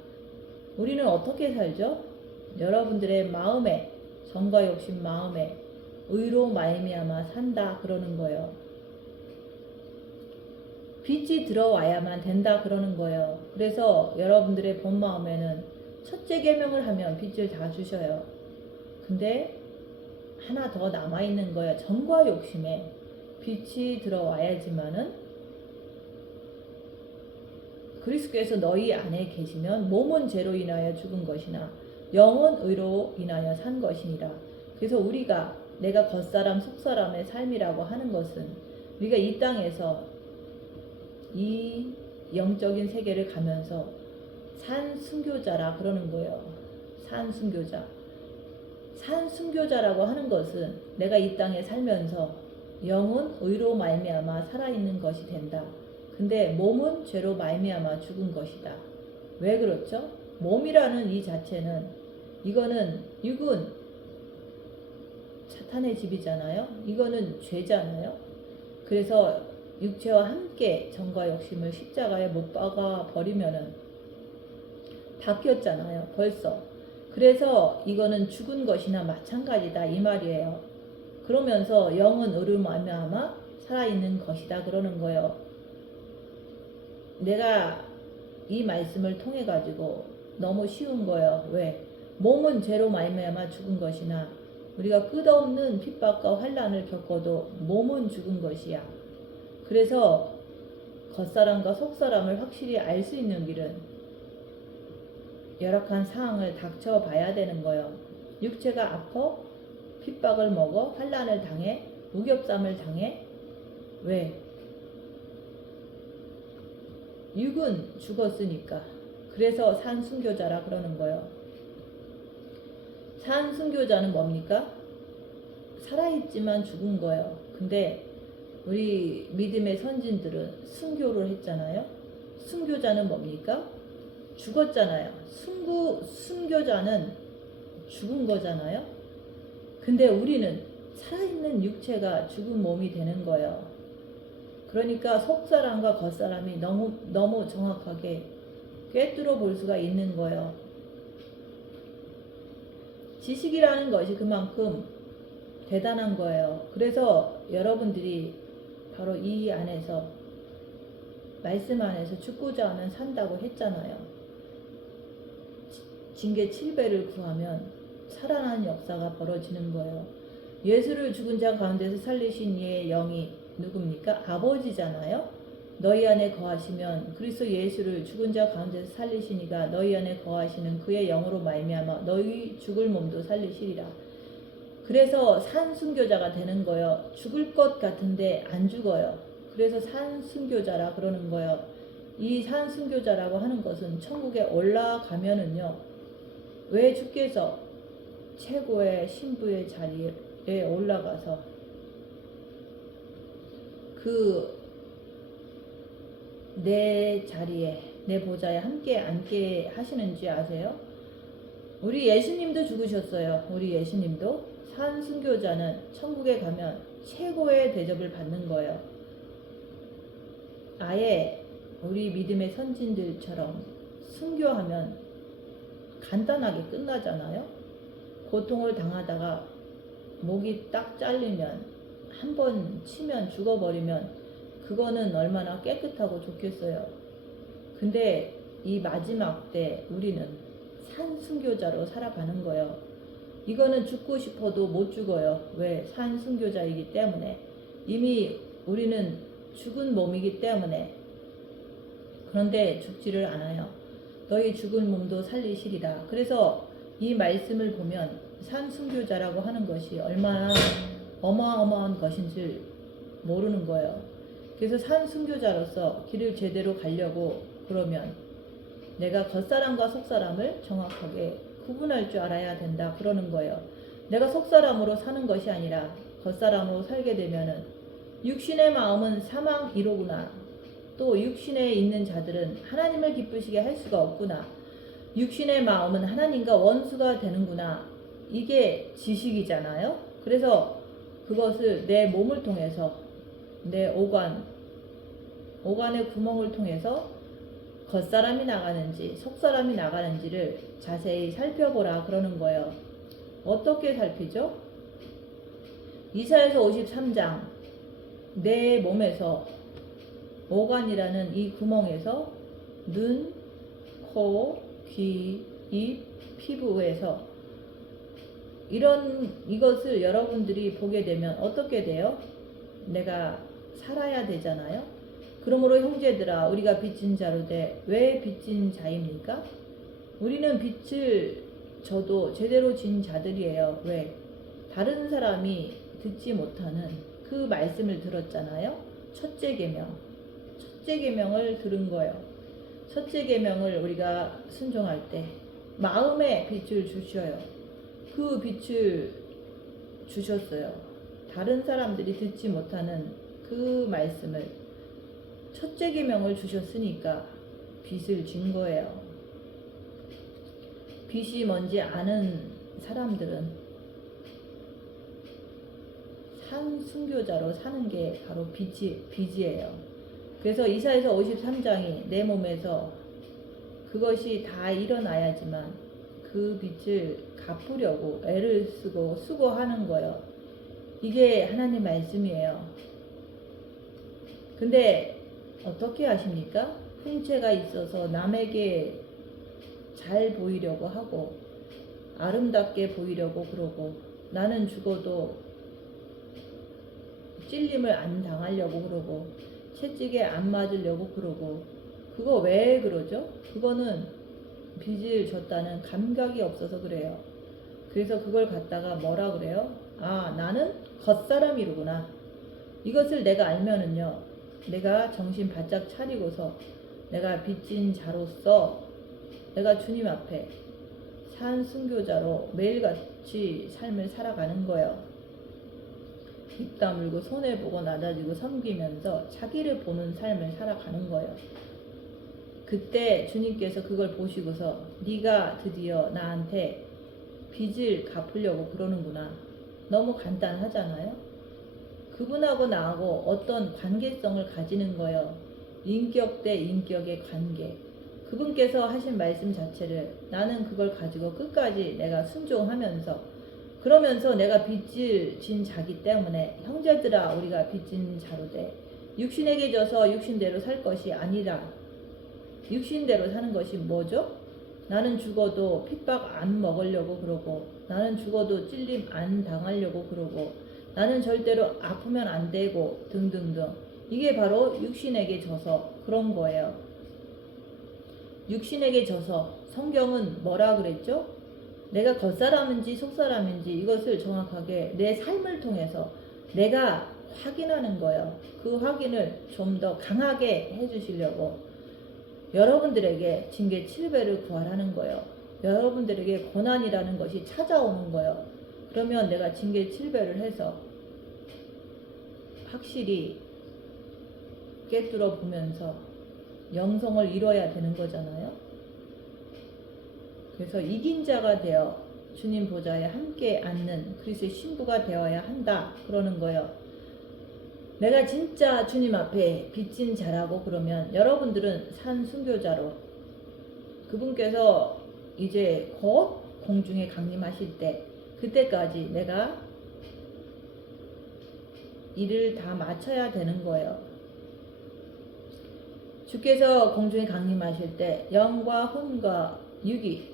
우리는 어떻게 살죠? 여러분들의 마음에, 정과 욕심 마음에 의로 말미암아 산다 그러는 거예요. 빛이 들어와야만 된다 그러는 거예요. 그래서 여러분들의 본 마음에는 첫째 계명을 하면 빛을 다 주셔요. 근데 하나 더 남아있는 거예요. 정과 욕심에 빛이 들어와야지만은 그리스도께서 너희 안에 계시면 몸은 죄로 인하여 죽은 것이나 영은 의로 인하여 산 것이니라. 그래서 우리가 내가 겉사람 속사람의 삶이라고 하는 것은 우리가 이 땅에서 이 영적인 세계를 가면서 산 순교자라 그러는 거예요. 산 순교자. 산 순교자라고 하는 것은 내가 이 땅에 살면서 영은 의로 말미암아 살아있는 것이 된다. 근데 몸은 죄로 말미암아 죽은 것이다. 왜 그렇죠? 몸이라는 이 자체는 이거는 육은 사탄의 집이잖아요. 이거는 죄잖아요. 그래서 육체와 함께 정과 욕심을 십자가에 못 박아 버리면은 바뀌었잖아요. 벌써. 그래서 이거는 죽은 것이나 마찬가지다 이 말이에요. 그러면서 영은 의로 말미암아 살아있는 것이다 그러는 거예요. 내가 이 말씀을 통해 가지고 너무 쉬운 거예요. 왜? 몸은 죄로 말미암아 죽은 것이나 우리가 끝없는 핍박과 환난을 겪어도 몸은 죽은 것이야. 그래서 겉사람과 속사람을 확실히 알 수 있는 길은 열악한 상황을 닥쳐봐야 되는 거예요. 육체가 아파 핍박을 먹어 환난을 당해 우겹삼을 당해. 왜? 육은 죽었으니까. 그래서 산 순교자라 그러는 거예요. 산 순교자는 뭡니까? 살아있지만 죽은 거예요. 근데 우리 믿음의 선진들은 순교를 했잖아요. 순교자는 뭡니까? 죽었잖아요. 순교자는 죽은 거잖아요. 근데 우리는 살아있는 육체가 죽은 몸이 되는 거예요. 그러니까 속사람과 겉사람이 너무 정확하게 꿰뚫어 볼 수가 있는 거예요. 지식이라는 것이 그만큼 대단한 거예요. 그래서 여러분들이 바로 이 안에서 말씀 안에서 죽고자 하면 산다고 했잖아요. 징계 7배를 구하면 살아나는 역사가 벌어지는 거예요. 예수를 죽은 자 가운데서 살리신 이의 영이 누굽니까? 아버지잖아요. 너희 안에 거하시면 그리스도 예수를 죽은 자 가운데서 살리시니가 너희 안에 거하시는 그의 영으로 말미암아 너희 죽을 몸도 살리시리라. 그래서 산 순교자가 되는 거예요. 죽을 것 같은데 안 죽어요. 그래서 산 순교자라 그러는 거예요. 이 산 순교자라고 하는 것은 천국에 올라가면은요. 왜 주께서 최고의 신부의 자리에 올라가서 내 자리에 내 보좌에 함께 앉게 하시는지 아세요? 우리 예수님도 죽으셨어요. 우리 예수님도. 산 순교자는 천국에 가면 최고의 대접을 받는 거예요. 아예 우리 믿음의 선진들처럼 순교하면 간단하게 끝나잖아요. 고통을 당하다가 목이 딱 잘리면 한 번 치면 죽어버리면 그거는 얼마나 깨끗하고 좋겠어요. 근데 이 마지막 때 우리는 산순교자로 살아가는 거예요. 이거는 죽고 싶어도 못 죽어요. 왜? 산순교자이기 때문에. 이미 우리는 죽은 몸이기 때문에. 그런데 죽지를 않아요. 너희 죽은 몸도 살리시리라. 그래서 이 말씀을 보면 산순교자라고 하는 것이 얼마나 어마어마한 것인지 모르는 거예요. 그래서 산순교자로서 길을 제대로 가려고 그러면 내가 겉사람과 속사람을 정확하게 구분할 줄 알아야 된다 그러는 거예요. 내가 속사람으로 사는 것이 아니라 겉사람으로 살게 되면은 육신의 마음은 사망이로구나. 또 육신에 있는 자들은 하나님을 기쁘시게 할 수가 없구나. 육신의 마음은 하나님과 원수가 되는구나. 이게 지식이잖아요. 그래서 그것을 내 몸을 통해서 내 오간의 구멍을 통해서 겉사람이 나가는지 속사람이 나가는지를 자세히 살펴보라 그러는 거예요. 어떻게 살피죠? 이사야서 53장 내 몸에서 오간이라는 이 구멍에서 눈, 코, 귀, 입, 피부에서 이것을 여러분들이 보게 되면 어떻게 돼요? 내가 살아야 되잖아요. 그러므로 형제들아 우리가 빚진 자로 돼. 왜 빚진 자입니까? 우리는 빚을 져도 제대로 진 자들이에요. 왜? 다른 사람이 듣지 못하는 그 말씀을 들었잖아요. 첫째 계명을 들은 거예요. 첫째 계명을 우리가 순종할 때 마음의 빛을 주셔요. 그 빛을 주셨어요. 다른 사람들이 듣지 못하는 그 말씀을 첫째 계명을 주셨으니까 빛을 준 거예요. 빛이 뭔지 아는 사람들은 산순교자로 사는 게 바로 빛이에요. 그래서 이사야서 53장이 내 몸에서 그것이 다 일어나야지만 그 빛을 갚으려고 애를 쓰고 수고하는 거예요. 이게 하나님 말씀이에요. 근데 어떻게 하십니까? 흉체가 있어서 남에게 잘 보이려고 하고 아름답게 보이려고 그러고 나는 죽어도 찔림을 안 당하려고 그러고 채찍에 안 맞으려고 그러고 그거 왜 그러죠? 그거는 빚을 졌다는 감각이 없어서 그래요. 그래서 그걸 갖다가 뭐라 그래요? 아, 나는 겉사람이로구나. 이것을 내가 알면은요, 내가 정신 바짝 차리고서 내가 빚진 자로서 내가 주님 앞에 산순교자로 매일같이 삶을 살아가는 거예요. 입 다물고 손해보고 낮아지고 섬기면서 자기를 보는 삶을 살아가는 거예요. 그때 주님께서 그걸 보시고서 네가 드디어 나한테 빚을 갚으려고 그러는구나. 너무 간단하잖아요. 그분하고 나하고 어떤 관계성을 가지는 거예요. 인격 대 인격의 관계. 그분께서 하신 말씀 자체를 나는 그걸 가지고 끝까지 내가 순종하면서 그러면서 내가 빚을 진 자기 때문에 형제들아 우리가 빚진 자로 돼. 육신에게 져서 육신대로 살 것이 아니라 육신대로 사는 것이 뭐죠? 나는 죽어도 핍박 안 먹으려고 그러고 나는 죽어도 찔림 안 당하려고 그러고 나는 절대로 아프면 안 되고 등등등. 이게 바로 육신에게 져서 그런 거예요. 육신에게 져서 성경은 뭐라 그랬죠? 내가 겉사람인지 속사람인지 이것을 정확하게 내 삶을 통해서 내가 확인하는 거예요. 그 확인을 좀 더 강하게 해주시려고 여러분들에게 징계 7배를 구하라는 거예요. 여러분들에게 고난이라는 것이 찾아오는 거예요. 그러면 내가 징계 7배를 해서 확실히 깨뚫어 보면서 영성을 이뤄야 되는 거잖아요. 그래서 이긴 자가 되어 주님 보좌에 함께 앉는 그리스도의 신부가 되어야 한다 그러는 거예요. 내가 진짜 주님 앞에 빚진 자라고 그러면 여러분들은 산순교자로 그분께서 이제 곧 공중에 강림하실 때 그때까지 내가 일을 다 마쳐야 되는 거예요. 주께서 공중에 강림하실 때 영과 혼과 육이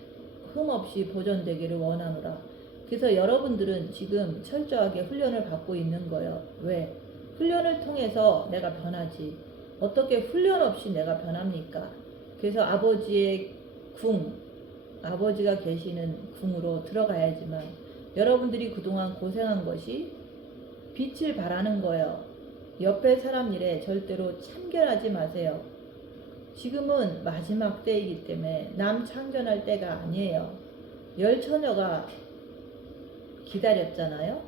흠없이 보존되기를 원하노라. 그래서 여러분들은 지금 철저하게 훈련을 받고 있는 거예요. 왜? 훈련을 통해서 내가 변하지. 어떻게 훈련 없이 내가 변합니까? 그래서 아버지의 아버지가 계시는 궁으로 들어가야지만 여러분들이 그동안 고생한 것이 빛을 발하는 거예요. 옆에 사람 일에 절대로 참견하지 마세요. 지금은 마지막 때이기 때문에 남 참견할 때가 아니에요. 열 처녀가 기다렸잖아요.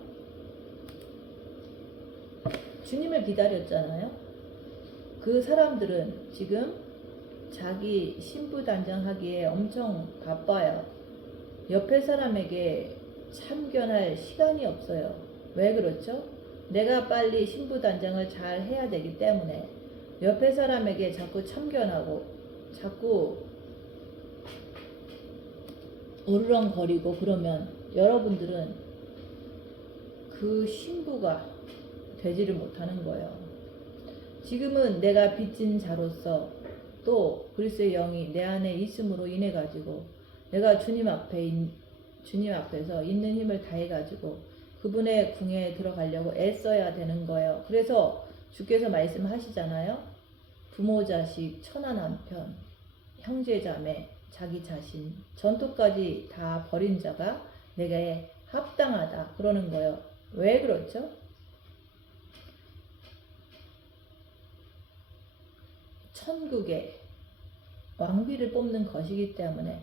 주님을 기다렸잖아요. 그 사람들은 지금 자기 신부단장하기에 엄청 바빠요. 옆에 사람에게 참견할 시간이 없어요. 왜 그렇죠? 내가 빨리 신부단장을 잘 해야 되기 때문에 옆에 사람에게 자꾸 참견하고 자꾸 으르렁거리고 그러면 여러분들은 그 신부가 되지를 못하는 거예요. 지금은 내가 빚진 자로서 또 그리스도의 영이 내 안에 있음으로 인해 가지고 내가 주님 앞에서 있는 힘을 다해 가지고 그분의 궁에 들어가려고 애써야 되는 거예요. 그래서 주께서 말씀하시잖아요. 부모 자식 처나 남편 형제 자매 자기 자신 전토까지 다 버린 자가 내게 합당하다 그러는 거예요. 왜 그렇죠? 천국에 왕비를 뽑는 것이기 때문에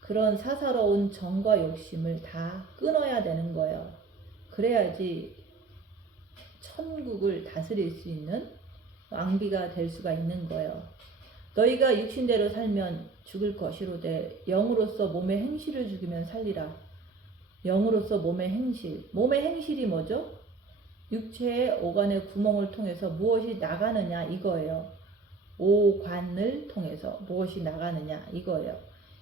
그런 사사로운 정과 욕심을 다 끊어야 되는 거예요. 그래야지 천국을 다스릴 수 있는 왕비가 될 수가 있는 거예요. 너희가 육신대로 살면 죽을 것이로되 영으로서 몸의 행실을 죽이면 살리라. 영으로서 몸의 행실. 몸의 행실이 뭐죠? 육체의 오간의 구멍을 통해서 무엇이 나가느냐 이거예요. 오관을 통해서 무엇이 나가느냐 이거예요.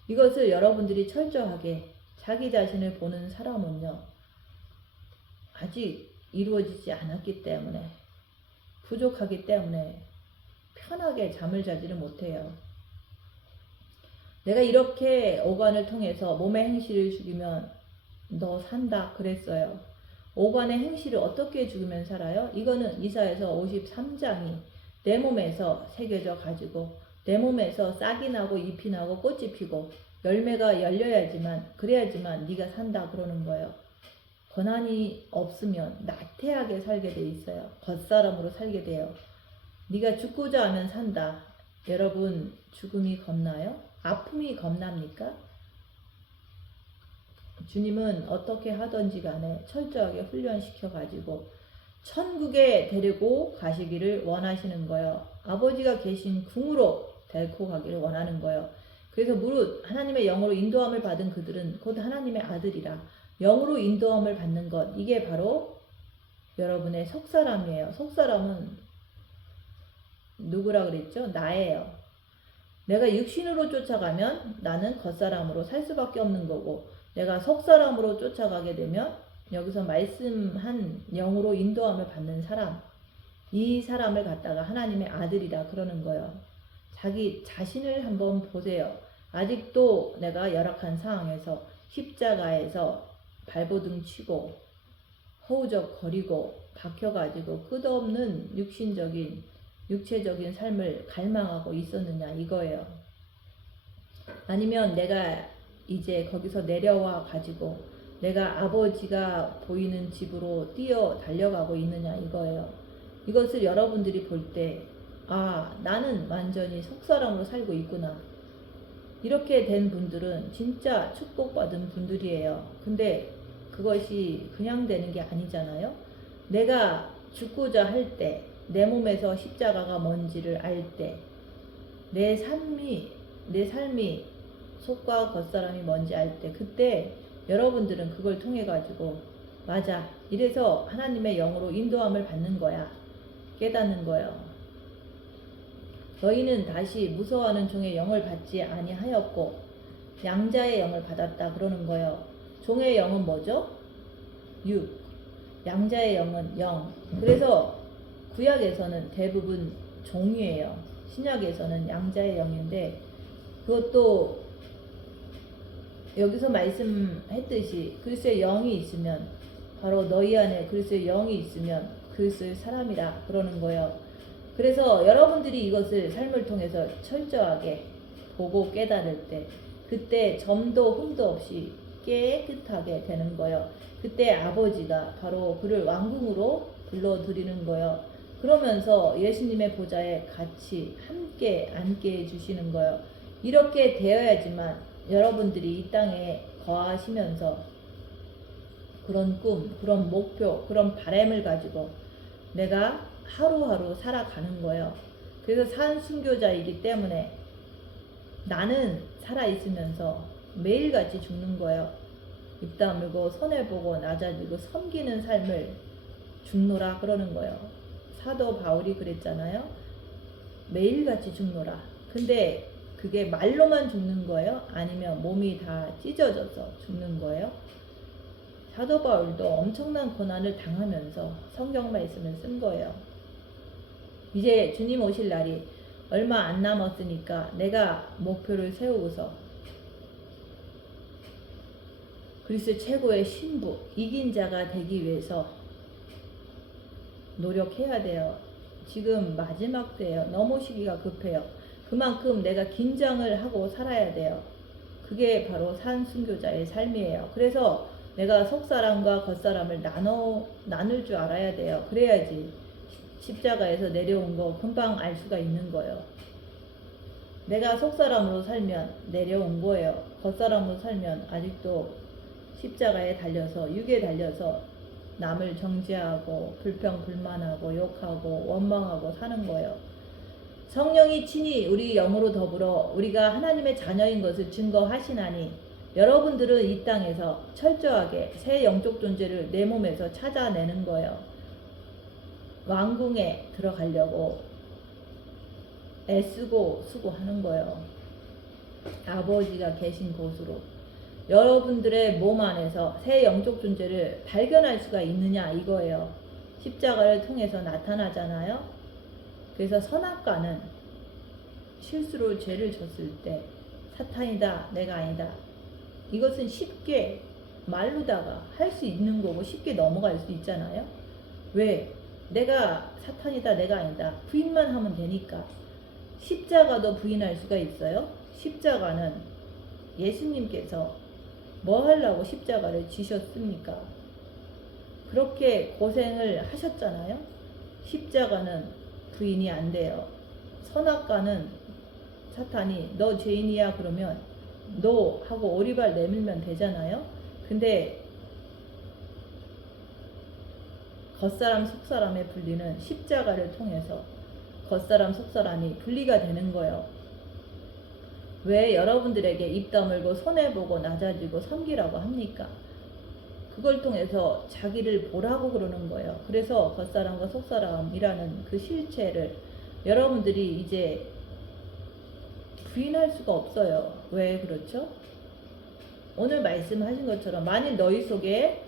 이것을 여러분들이 철저하게 자기 자신을 보는 사람은요. 아직 이루어지지 않았기 때문에 부족하기 때문에 편하게 잠을 자지를 못해요. 내가 이렇게 오관을 통해서 몸의 행실을 죽이면 너 산다 그랬어요. 오관의 행실을 어떻게 죽이면 살아요? 이거는 이사야서 53장이 내 몸에서 새겨져 가지고 내 몸에서 싹이 나고 잎이 나고 꽃이 피고 열매가 열려야지만 그래야지만 네가 산다 그러는 거예요. 권한이 없으면 나태하게 살게 돼 있어요. 겉사람으로 살게 돼요. 네가 죽고자 하면 산다. 여러분 죽음이 겁나요? 아픔이 겁납니까? 주님은 어떻게 하든지 간에 철저하게 훈련시켜 가지고 천국에 데리고 가시기를 원하시는 거예요. 아버지가 계신 궁으로 데리고 가기를 원하는 거예요. 그래서 무릇 하나님의 영으로 인도함을 받은 그들은 곧 하나님의 아들이라. 영으로 인도함을 받는 것 이게 바로 여러분의 속사람이에요. 속사람은 누구라 그랬죠? 나예요. 내가 육신으로 쫓아가면 나는 겉사람으로 살 수밖에 없는 거고 내가 속사람으로 쫓아가게 되면 여기서 말씀한 영으로 인도함을 받는 사람 이 사람을 갖다가 하나님의 아들이라 그러는 거예요. 자기 자신을 한번 보세요. 아직도 내가 열악한 상황에서 십자가에서 발버둥 치고 허우적거리고 박혀가지고 끝없는 육체적인 삶을 갈망하고 있었느냐 이거예요. 아니면 내가 이제 거기서 내려와 가지고 내가 아버지가 보이는 집으로 뛰어 달려가고 있느냐 이거예요. 이것을 여러분들이 볼 때 아 나는 완전히 속사람으로 살고 있구나. 이렇게 된 분들은 진짜 축복받은 분들이에요. 근데 그것이 그냥 되는 게 아니잖아요. 내가 죽고자 할 때 내 몸에서 십자가가 뭔지를 알 때 내 삶이 속과 겉사람이 뭔지 알 때 그때 여러분들은 그걸 통해 가지고 맞아 이래서 하나님의 영으로 인도함을 받는 거야 깨닫는 거예요. 너희는 다시 무서워하는 종의 영을 받지 아니하였고 양자의 영을 받았다 그러는 거예요. 종의 영은 뭐죠? 6. 양자의 영은 0. 그래서 구약에서는 대부분 종이에요. 신약에서는 양자의 영인데 그것도 여기서 말씀했듯이 그리스도의 영이 있으면 바로 너희 안에 그리스도의 영이 있으면 그리스도의 사람이라 그러는 거예요. 그래서 여러분들이 이것을 삶을 통해서 철저하게 보고 깨달을 때 그때 점도 흠도 없이 깨끗하게 되는 거예요. 그때 아버지가 바로 그를 왕궁으로 불러들이는 거예요. 그러면서 예수님의 보좌에 같이 함께 앉게 해주시는 거예요. 이렇게 되어야지만 여러분들이 이 땅에 거하시면서 그런 꿈, 그런 목표, 그런 바람을 가지고 내가 하루하루 살아가는 거예요. 그래서 산순교자이기 때문에 나는 살아있으면서 매일같이 죽는 거예요. 입 다물고 손해보고 낮아지고 섬기는 삶을 죽노라 그러는 거예요. 사도 바울이 그랬잖아요. 매일같이 죽노라. 근데 그게 말로만 죽는 거예요? 아니면 몸이 다 찢어져서 죽는 거예요? 사도 바울도 엄청난 고난을 당하면서 성경 말씀을 쓴 거예요. 이제 주님 오실 날이 얼마 안 남았으니까 내가 목표를 세우고서 그리스도 최고의 신부, 이긴 자가 되기 위해서 노력해야 돼요. 지금 마지막 때예요. 너무 시기가 급해요. 그만큼 내가 긴장을 하고 살아야 돼요. 그게 바로 산순교자의 삶이에요. 그래서 내가 속사람과 겉사람을 나눌 줄 알아야 돼요. 그래야지 십자가에서 내려온 거 금방 알 수가 있는 거예요. 내가 속사람으로 살면 내려온 거예요. 겉사람으로 살면 아직도 십자가에 달려서 육에 달려서 남을 정죄하고 불평불만하고 욕하고 원망하고 사는 거예요. 성령이 친히 우리 영으로 더불어 우리가 하나님의 자녀인 것을 증거하시나니 여러분들은 이 땅에서 철저하게 새 영적 존재를 내 몸에서 찾아내는 거예요. 왕궁에 들어가려고 애쓰고 수고하는 거예요. 아버지가 계신 곳으로. 여러분들의 몸 안에서 새 영적 존재를 발견할 수가 있느냐 이거예요. 십자가를 통해서 나타나잖아요. 그래서 선악과는 실수로 죄를 졌을 때 사탄이다 내가 아니다. 이것은 쉽게 말로다가 할 수 있는 거고 쉽게 넘어갈 수 있잖아요. 왜? 내가 사탄이다 내가 아니다. 부인만 하면 되니까. 십자가도 부인할 수가 있어요. 십자가는 예수님께서 뭐 하려고 십자가를 지셨습니까? 그렇게 고생을 하셨잖아요. 십자가는 부인이 안 돼요. 선악과는 사탄이 너 죄인이야 그러면 너 하고 오리발 내밀면 되잖아요. 근데 겉사람 속사람의 분리는 십자가를 통해서 겉사람 속사람이 분리가 되는 거예요. 왜 여러분들에게 입 다물고 손해보고 낮아지고 섬기라고 합니까? 그걸 통해서 자기를 보라고 그러는 거예요. 그래서 겉사람과 속사람이라는 그 실체를 여러분들이 이제 부인할 수가 없어요. 왜 그렇죠? 오늘 말씀하신 것처럼 만일 너희 속에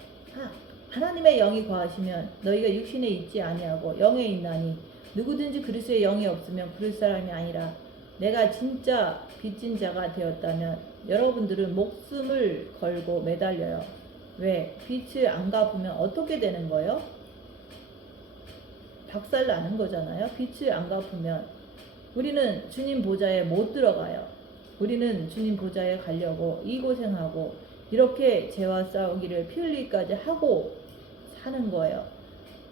하나님의 영이 거하시면 너희가 육신에 있지 아니하고 영에 있나니 누구든지 그리스도의 영이 없으면 그리스도 사람이 아니라 내가 진짜 빚진 자가 되었다면 여러분들은 목숨을 걸고 매달려요. 왜? 빚을 안 갚으면 어떻게 되는 거예요? 박살 나는 거잖아요. 빚을 안 갚으면 우리는 주님 보좌에 못 들어가요. 우리는 주님 보좌에 가려고 이 고생하고 이렇게 죄와 싸우기를 피 흘리기까지 하고 사는 거예요.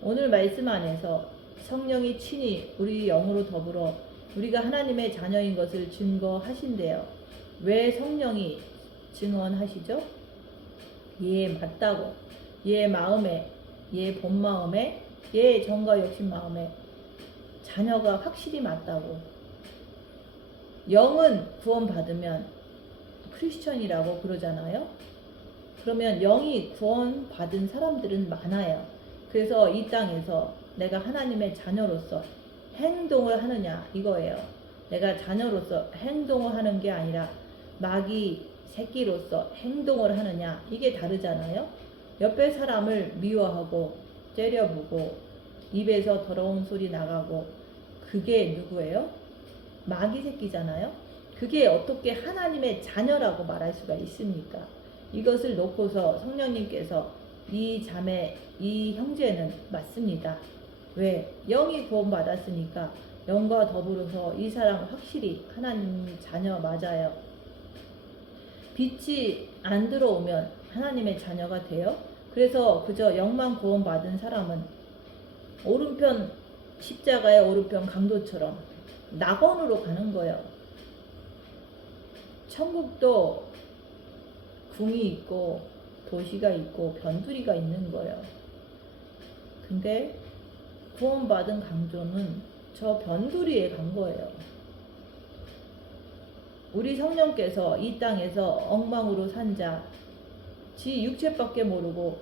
오늘 말씀 안에서 성령이 친히 우리 영으로 더불어 우리가 하나님의 자녀인 것을 증거하신대요. 왜 성령이 증언하시죠? 얘 맞다고. 얘 마음에, 얘 본마음에, 얘 정과 욕심 마음에 자녀가 확실히 맞다고. 영은 구원받으면 크리스천이라고 그러잖아요. 그러면 영이 구원받은 사람들은 많아요. 그래서 이 땅에서 내가 하나님의 자녀로서 행동을 하느냐 이거예요. 내가 자녀로서 행동을 하는 게 아니라 마귀 새끼로서 행동을 하느냐 이게 다르잖아요. 옆에 사람을 미워하고 째려보고 입에서 더러운 소리 나가고 그게 누구예요? 마귀 새끼잖아요. 그게 어떻게 하나님의 자녀라고 말할 수가 있습니까? 이것을 놓고서 성령님께서 이 자매, 이 형제는 맞습니다. 왜? 영이 구원받았으니까 영과 더불어서 이 사람 확실히 하나님 자녀 맞아요. 빛이 안 들어오면 하나님의 자녀가 돼요. 그래서 그저 영만 구원받은 사람은 오른편 십자가의 오른편 강도처럼 낙원으로 가는 거예요. 천국도 궁이 있고 도시가 있고 변두리가 있는 거예요. 근데 구원받은 강도는 저 변두리에 간 거예요. 우리 성령께서 이 땅에서 엉망으로 산 자, 지 육체밖에 모르고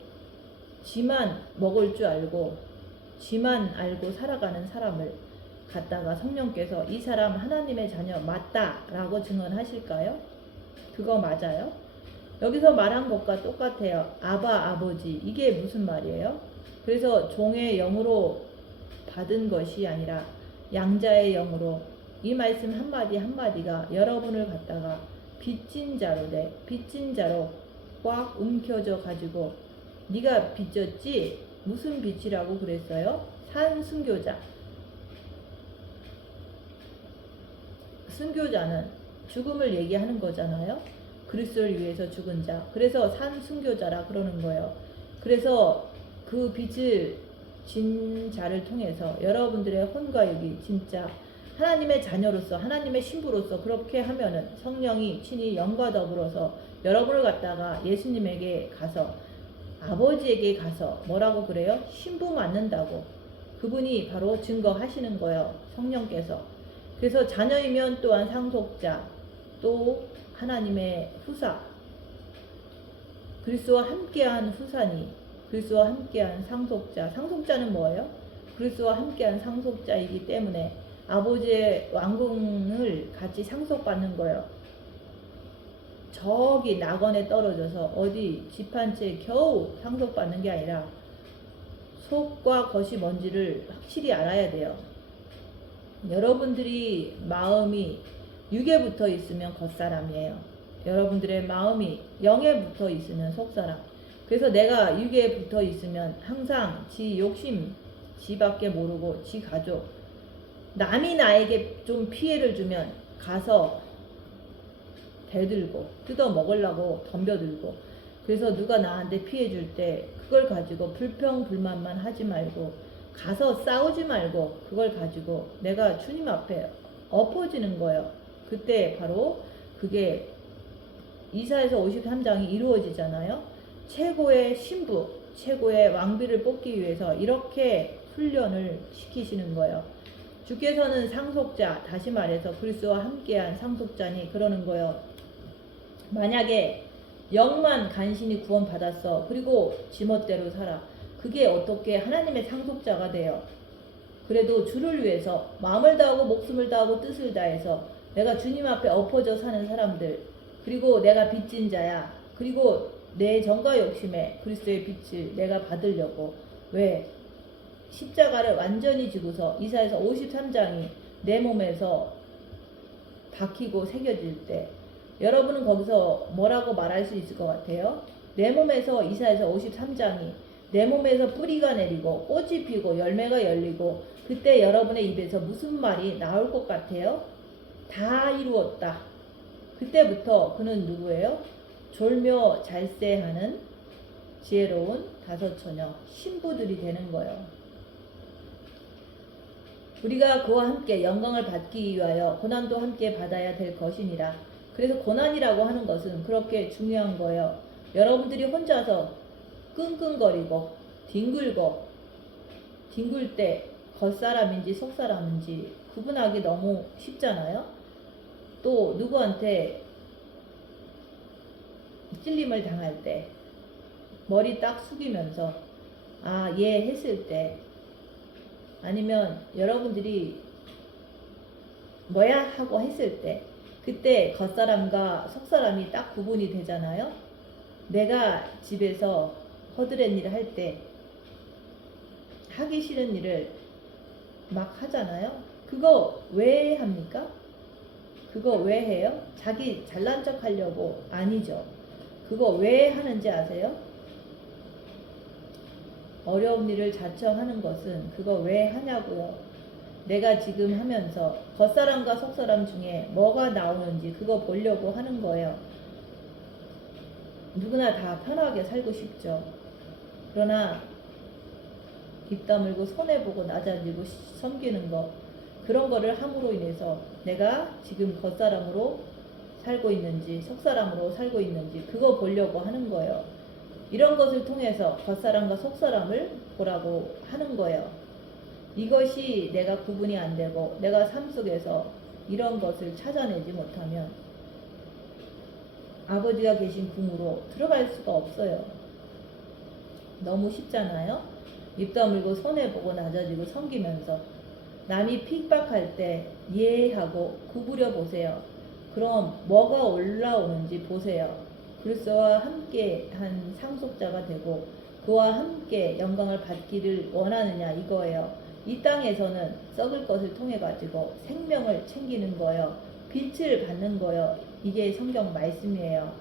지만 먹을 줄 알고 지만 알고 살아가는 사람을 갖다가 성령께서 이 사람 하나님의 자녀 맞다라고 증언하실까요? 그거 맞아요? 여기서 말한 것과 똑같아요. 아바 아버지 이게 무슨 말이에요? 그래서 종의 영으로 받은 것이 아니라 양자의 영으로 이 말씀 한마디 한마디가 여러분을 갖다가 빚진 자로 빚진 자로 꽉 움켜져 가지고 네가 빚졌지? 무슨 빚이라고 그랬어요? 산 순교자. 순교자는 죽음을 얘기하는 거잖아요. 그리스도를 위해서 죽은 자. 그래서 산 순교자라 그러는 거예요. 그래서 그 빚을 진 자를 통해서 여러분들의 혼과 육이 진짜 하나님의 자녀로서 하나님의 신부로서 그렇게 하면은 성령이 친히 영과 더불어서 여러분을 갖다가 예수님에게 가서 아버지에게 가서 뭐라고 그래요? 신부 맞는다고 그분이 바로 증거하시는 거예요. 성령께서. 그래서 자녀이면 또한 상속자 또 하나님의 후사 그리스도와 함께한 후사니 그리스도와 함께한 상속자 상속자는 뭐예요? 그리스도와 함께한 상속자이기 때문에 아버지의 왕궁을 같이 상속받는 거예요. 저기 낙원에 떨어져서 어디 집 한 채 겨우 상속받는 게 아니라 속과 겉이 뭔지를 확실히 알아야 돼요. 여러분들이 마음이 육에 붙어 있으면 겉사람이에요. 여러분들의 마음이 영에 붙어 있으면 속사람. 그래서 내가 육에 붙어 있으면 항상 지 욕심, 지밖에 모르고 지 가족, 남이 나에게 좀 피해를 주면 가서 대들고 뜯어 먹으려고 덤벼들고 그래서 누가 나한테 피해 줄 때 그걸 가지고 불평불만만 하지 말고 가서 싸우지 말고 그걸 가지고 내가 주님 앞에 엎어지는 거예요. 그때 바로 그게 이사야서 53장이 이루어지잖아요. 최고의 신부, 최고의 왕비를 뽑기 위해서 이렇게 훈련을 시키시는 거예요. 주께서는 상속자, 다시 말해서 그리스도와 함께한 상속자니 그러는 거예요. 만약에 영만 간신히 구원받았어. 그리고 지멋대로 살아. 그게 어떻게 하나님의 상속자가 돼요. 그래도 주를 위해서 마음을 다하고 목숨을 다하고 뜻을 다해서 내가 주님 앞에 엎어져 사는 사람들 그리고 내가 빚진 자야. 그리고 내 정과 욕심에 그리스도의 빛을 내가 받으려고 왜? 십자가를 완전히 지고서 이사야서 53장이 내 몸에서 박히고 새겨질 때 여러분은 거기서 뭐라고 말할 수 있을 것 같아요? 내 몸에서 이사야서 53장이 내 몸에서 뿌리가 내리고 꽃이 피고 열매가 열리고 그때 여러분의 입에서 무슨 말이 나올 것 같아요? 다 이루었다. 그때부터 그는 누구예요? 졸며 잘세하는 지혜로운 다섯 처녀 신부들이 되는 거예요. 우리가 그와 함께 영광을 받기 위하여 고난도 함께 받아야 될 것이니라. 그래서 고난이라고 하는 것은 그렇게 중요한 거예요. 여러분들이 혼자서 끙끙거리고 뒹굴 때 겉사람인지 속사람인지 구분하기 너무 쉽잖아요. 또 누구한테 찔림을 당할 때 머리 딱 숙이면서 아, 얘 했을 때 아니면 여러분들이 뭐야 하고 했을 때 그때 겉사람과 속사람이 딱 구분이 되잖아요. 내가 집에서 허드렛 일을 할 때 하기 싫은 일을 막 하잖아요. 그거 왜 합니까? 그거 왜 해요? 자기 잘난 척 하려고 아니죠. 그거 왜 하는지 아세요? 어려운 일을 자처하는 것은 그거 왜 하냐고요. 내가 지금 하면서 겉사람과 속사람 중에 뭐가 나오는지 그거 보려고 하는 거예요. 누구나 다 편하게 살고 싶죠. 그러나 입 다물고 손해보고 낮아지고 섬기는 거, 그런 거를 함으로 인해서 내가 지금 겉사람으로 살고 있는지 속사람으로 살고 있는지 그거 보려고 하는 거예요. 이런 것을 통해서 겉사람과 속사람을 보라고 하는 거예요. 이것이 내가 구분이 안 되고 내가 삶 속에서 이런 것을 찾아내지 못하면 아버지가 계신 궁으로 들어갈 수가 없어요. 너무 쉽잖아요. 입 다물고 손해보고 낮아지고 섬기면서 남이 핍박할 때 이해하고 구부려 보세요. 그럼 뭐가 올라오는지 보세요. 그리스도와 함께 한 상속자가 되고 그와 함께 영광을 받기를 원하느냐 이거예요. 이 땅에서는 썩을 것을 통해 가지고 생명을 챙기는 거예요. 빛을 받는 거예요. 이게 성경 말씀이에요.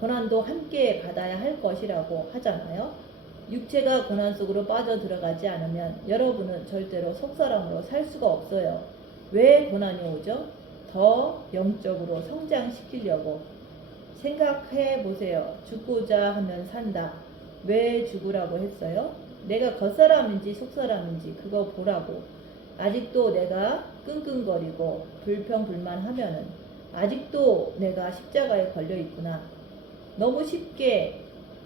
고난도 함께 받아야 할 것이라고 하잖아요. 육체가 고난 속으로 빠져 들어가지 않으면 여러분은 절대로 속사람으로 살 수가 없어요. 왜 고난이 오죠? 더 영적으로 성장시키려고. 생각해 보세요. 죽고자 하면 산다. 왜 죽으라고 했어요? 내가 겉사람인지 속사람인지 그거 보라고. 아직도 내가 끙끙거리고 불평불만하면은 아직도 내가 십자가에 걸려 있구나. 너무 쉽게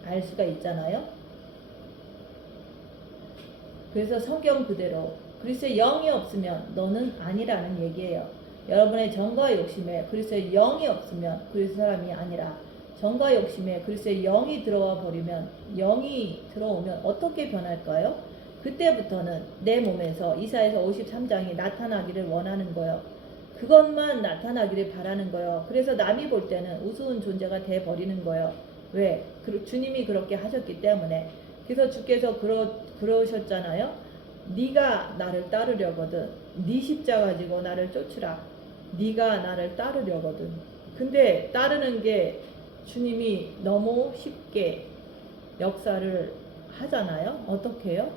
알 수가 있잖아요. 그래서 성경 그대로 그리스도의 영이 없으면 너는 아니라는 얘기예요. 여러분의 정과 욕심에 그리스도의 영이 없으면 그리스도 사람이 아니라, 정과 욕심에 그리스도의 영이 들어와 버리면, 영이 들어오면 어떻게 변할까요? 그때부터는 내 몸에서 이사야서 53장이 나타나기를 원하는 거예요. 그것만 나타나기를 바라는 거예요. 그래서 남이 볼 때는 우스운 존재가 돼 버리는 거예요. 왜? 주님이 그렇게 하셨기 때문에. 그래서 주께서 그러셨잖아요. 네가 나를 따르려거든 네 십자가 가지고 나를 쫓으라. 네가 나를 따르려거든. 근데 따르는 게 주님이 너무 쉽게 역사를 하잖아요. 어떻게 해요?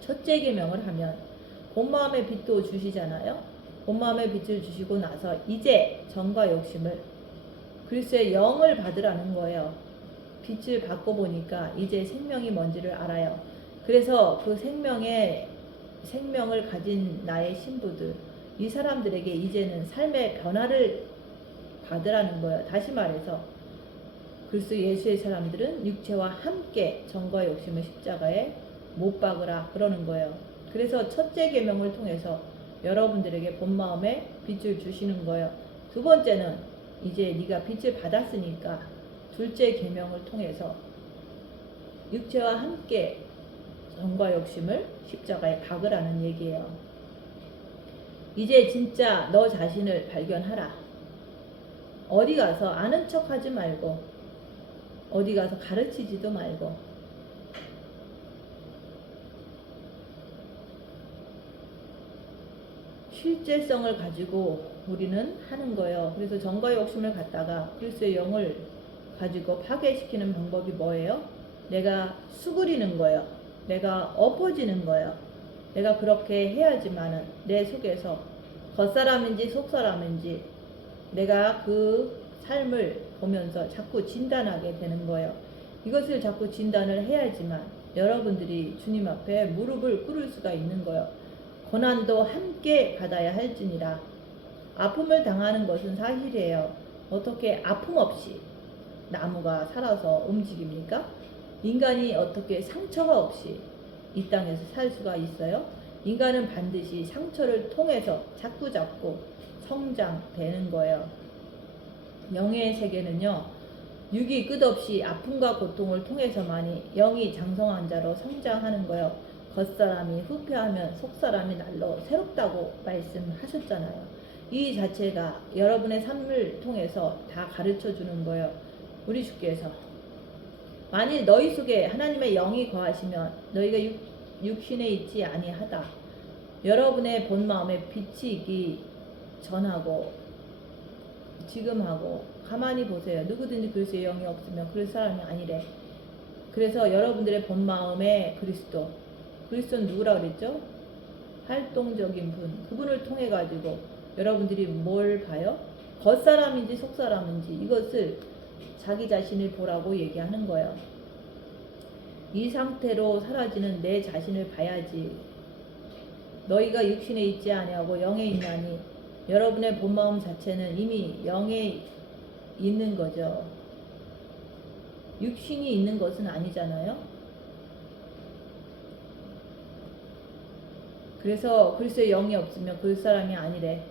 첫째 계명을 하면 본 마음의 빛도 주시잖아요. 본 마음의 빛을 주시고 나서 이제 정과 욕심을, 그리스도의 영을 받으라는 거예요. 빛을 받고 보니까 이제 생명이 뭔지를 알아요. 그래서 그 생명을 가진 나의 신부들, 이 사람들에게 이제는 삶의 변화를 받으라는 거예요. 다시 말해서 그리스도 예수의 사람들은 육체와 함께 정과 욕심을 십자가에 못 박으라 그러는 거예요. 그래서 첫째 계명을 통해서 여러분들에게 본 마음에 빛을 주시는 거예요. 두 번째는 이제 네가 빛을 받았으니까 둘째 계명을 통해서 육체와 함께 정과 욕심을 십자가에 박으라는 얘기예요. 이제 진짜 너 자신을 발견하라. 어디 가서 아는 척 하지 말고, 어디 가서 가르치지도 말고, 실제성을 가지고 우리는 하는 거예요. 그래서 정과 욕심을 갖다가 그리스도의 영을 가지고 파괴시키는 방법이 뭐예요? 내가 수그리는 거예요. 내가 엎어지는 거예요. 내가 그렇게 해야지만은 내 속에서 겉사람인지 속사람인지 내가 그 삶을 보면서 자꾸 진단하게 되는 거예요. 이것을 자꾸 진단을 해야지만 여러분들이 주님 앞에 무릎을 꿇을 수가 있는 거예요. 고난도 함께 받아야 할지니라. 아픔을 당하는 것은 사실이에요. 어떻게 아픔 없이 나무가 살아서 움직입니까? 인간이 어떻게 상처가 없이 이 땅에서 살 수가 있어요? 인간은 반드시 상처를 통해서 자꾸 성장되는 거예요. 영의 세계는요, 육이 끝없이 아픔과 고통을 통해서만이 영이 장성한 자로 성장하는 거예요. 겉사람이 후패하면 속사람이 날로 새롭다고 말씀하셨잖아요. 이 자체가 여러분의 삶을 통해서 다 가르쳐 주는 거예요. 우리 주께서 만일 너희 속에 하나님의 영이 거하시면 너희가 육신에 있지 아니하다. 여러분의 본 마음에 빛이기 전하고 지금 하고 가만히 보세요. 누구든지 그리스도의 영이 없으면 그럴 사람이 아니래. 그래서 여러분들의 본 마음에 그리스도는 누구라 그랬죠? 활동적인 분, 그분을 통해 가지고 여러분들이 뭘 봐요? 겉사람인지 속사람인지 이것을 자기 자신을 보라고 얘기하는 거예요. 이 상태로 사라지는 내 자신을 봐야지. 너희가 육신에 있지 아니하고 영에 있나니 여러분의 본마음 자체는 이미 영에 있는 거죠. 육신이 있는 것은 아니잖아요. 그래서 그리스도의 영이 없으면 그 사람이 아니래.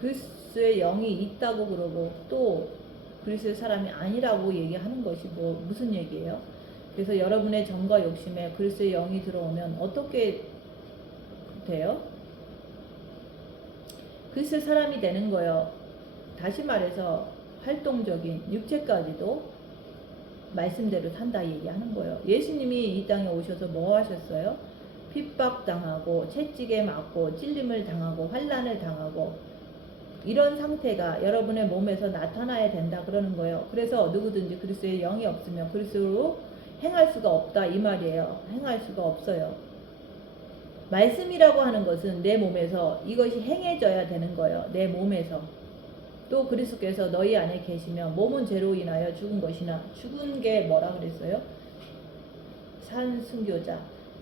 그리스도의 영이 있다고 그러고 또 그리스도의 사람이 아니라고 얘기하는 것이 무슨 얘기예요? 그래서 여러분의 정과 욕심에 그리스도의 영이 들어오면 어떻게 돼요? 그리스도의 사람이 되는 거예요. 다시 말해서 활동적인 육체까지도 말씀대로 산다 얘기하는 거예요. 예수님이 이 땅에 오셔서 뭐 하셨어요? 핍박당하고 채찍에 맞고 찔림을 당하고 환난을 당하고 이런 상태가 여러분의 몸에서 나타나야 된다 그러는 거예요. 그래서 누구든지 그리스도의 영이 없으면 그리스도로 행할 수가 없다 이 말이에요. 행할 수가 없어요. 말씀이라고 하는 것은 내 몸에서 이것이 행해져야 되는 거예요. 내 몸에서. 또 그리스도께서 너희 안에 계시면 몸은 죄로 인하여 죽은 것이나 죽은 게 뭐라 그랬어요? 산 순교자.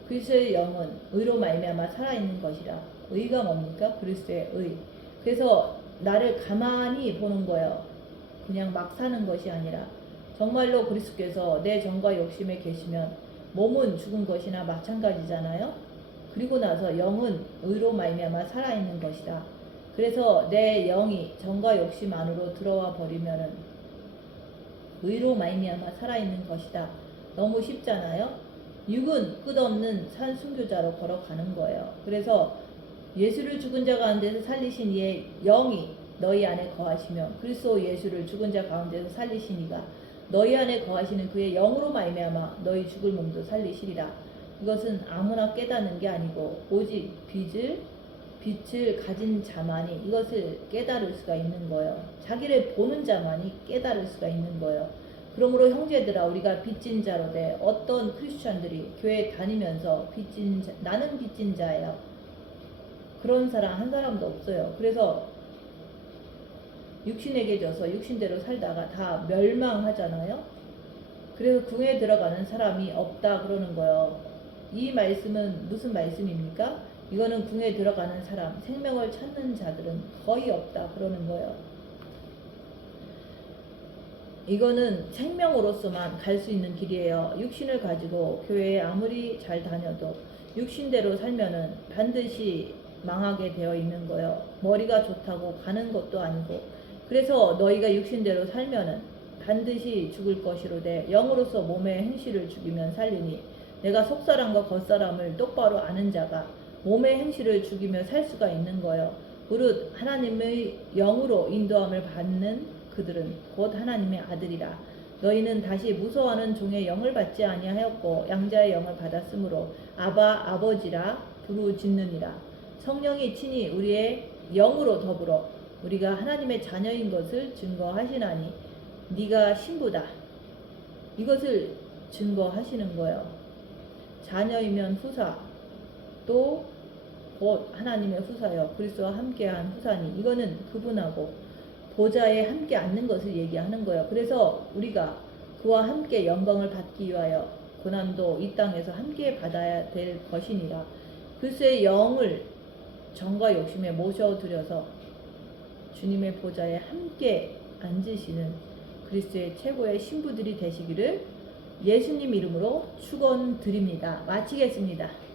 그리스도의 영은 의로 말미암아 살아있는 것이라. 의가 뭡니까? 그리스도의 의. 그래서 나를 가만히 보는 거예요. 그냥 막 사는 것이 아니라 정말로 그리스도께서 내 정과 욕심에 계시면 몸은 죽은 것이나 마찬가지잖아요. 그리고 나서 영은 의로 말미암아 살아있는 것이다. 그래서 내 영이 정과 욕심 안으로 들어와 버리면은 의로 말미암아 살아있는 것이다. 너무 쉽잖아요. 육은 끝없는 산 순교자로 걸어가는 거예요. 그래서 예수를 죽은 자 가운데서 살리신 이의 영이 너희 안에 거하시면 그리스도 예수를 죽은 자 가운데서 살리신 이가 너희 안에 거하시는 그의 영으로 말미암아 너희 죽을 몸도 살리시리라. 이것은 아무나 깨닫는 게 아니고 오직 빛을 가진 자만이 이것을 깨달을 수가 있는 거예요. 자기를 보는 자만이 깨달을 수가 있는 거예요. 그러므로 형제들아 우리가 빚진 자로 돼 어떤 크리스천들이 교회 다니면서 나는 빚진 자예요. 그런 사람 한 사람도 없어요. 그래서 육신에게 져서 육신대로 살다가 다 멸망하잖아요. 그래서 궁에 들어가는 사람이 없다 그러는 거예요. 이 말씀은 무슨 말씀입니까? 이거는 궁에 들어가는 사람, 생명을 찾는 자들은 거의 없다 그러는 거예요. 이거는 생명으로서만 갈 수 있는 길이에요. 육신을 가지고 교회에 아무리 잘 다녀도 육신대로 살면은 반드시 망하게 되어 있는 거예요. 머리가 좋다고 가는 것도 아니고. 그래서 너희가 육신대로 살면은 반드시 죽을 것이로되 영으로서 몸의 행실을 죽이면 살리니 내가 속사람과 겉사람을 똑바로 아는 자가 몸의 행실을 죽이며 살 수가 있는 거예요. 무릇 하나님의 영으로 인도함을 받는 그들은 곧 하나님의 아들이라. 너희는 다시 무서워하는 종의 영을 받지 아니하였고 양자의 영을 받았으므로 아바 아버지라 부르짖느니라. 성령이 친히 우리의 영으로 더불어 우리가 하나님의 자녀인 것을 증거하시나니 네가 신부다. 이것을 증거하시는 거예요. 자녀이면 후사 또 곧 하나님의 후사여 그리스도와 함께한 후사니 이거는 그분하고 보좌에 함께 앉는 것을 얘기하는 거예요. 그래서 우리가 그와 함께 영광을 받기 위하여 고난도 이 땅에서 함께 받아야 될 것이니라. 그리스도의 영을 정과 욕심에 모셔들여서 주님의 보좌에 함께 앉으시는 그리스도의 최고의 신부들이 되시기를 예수님 이름으로 축원드립니다. 마치겠습니다.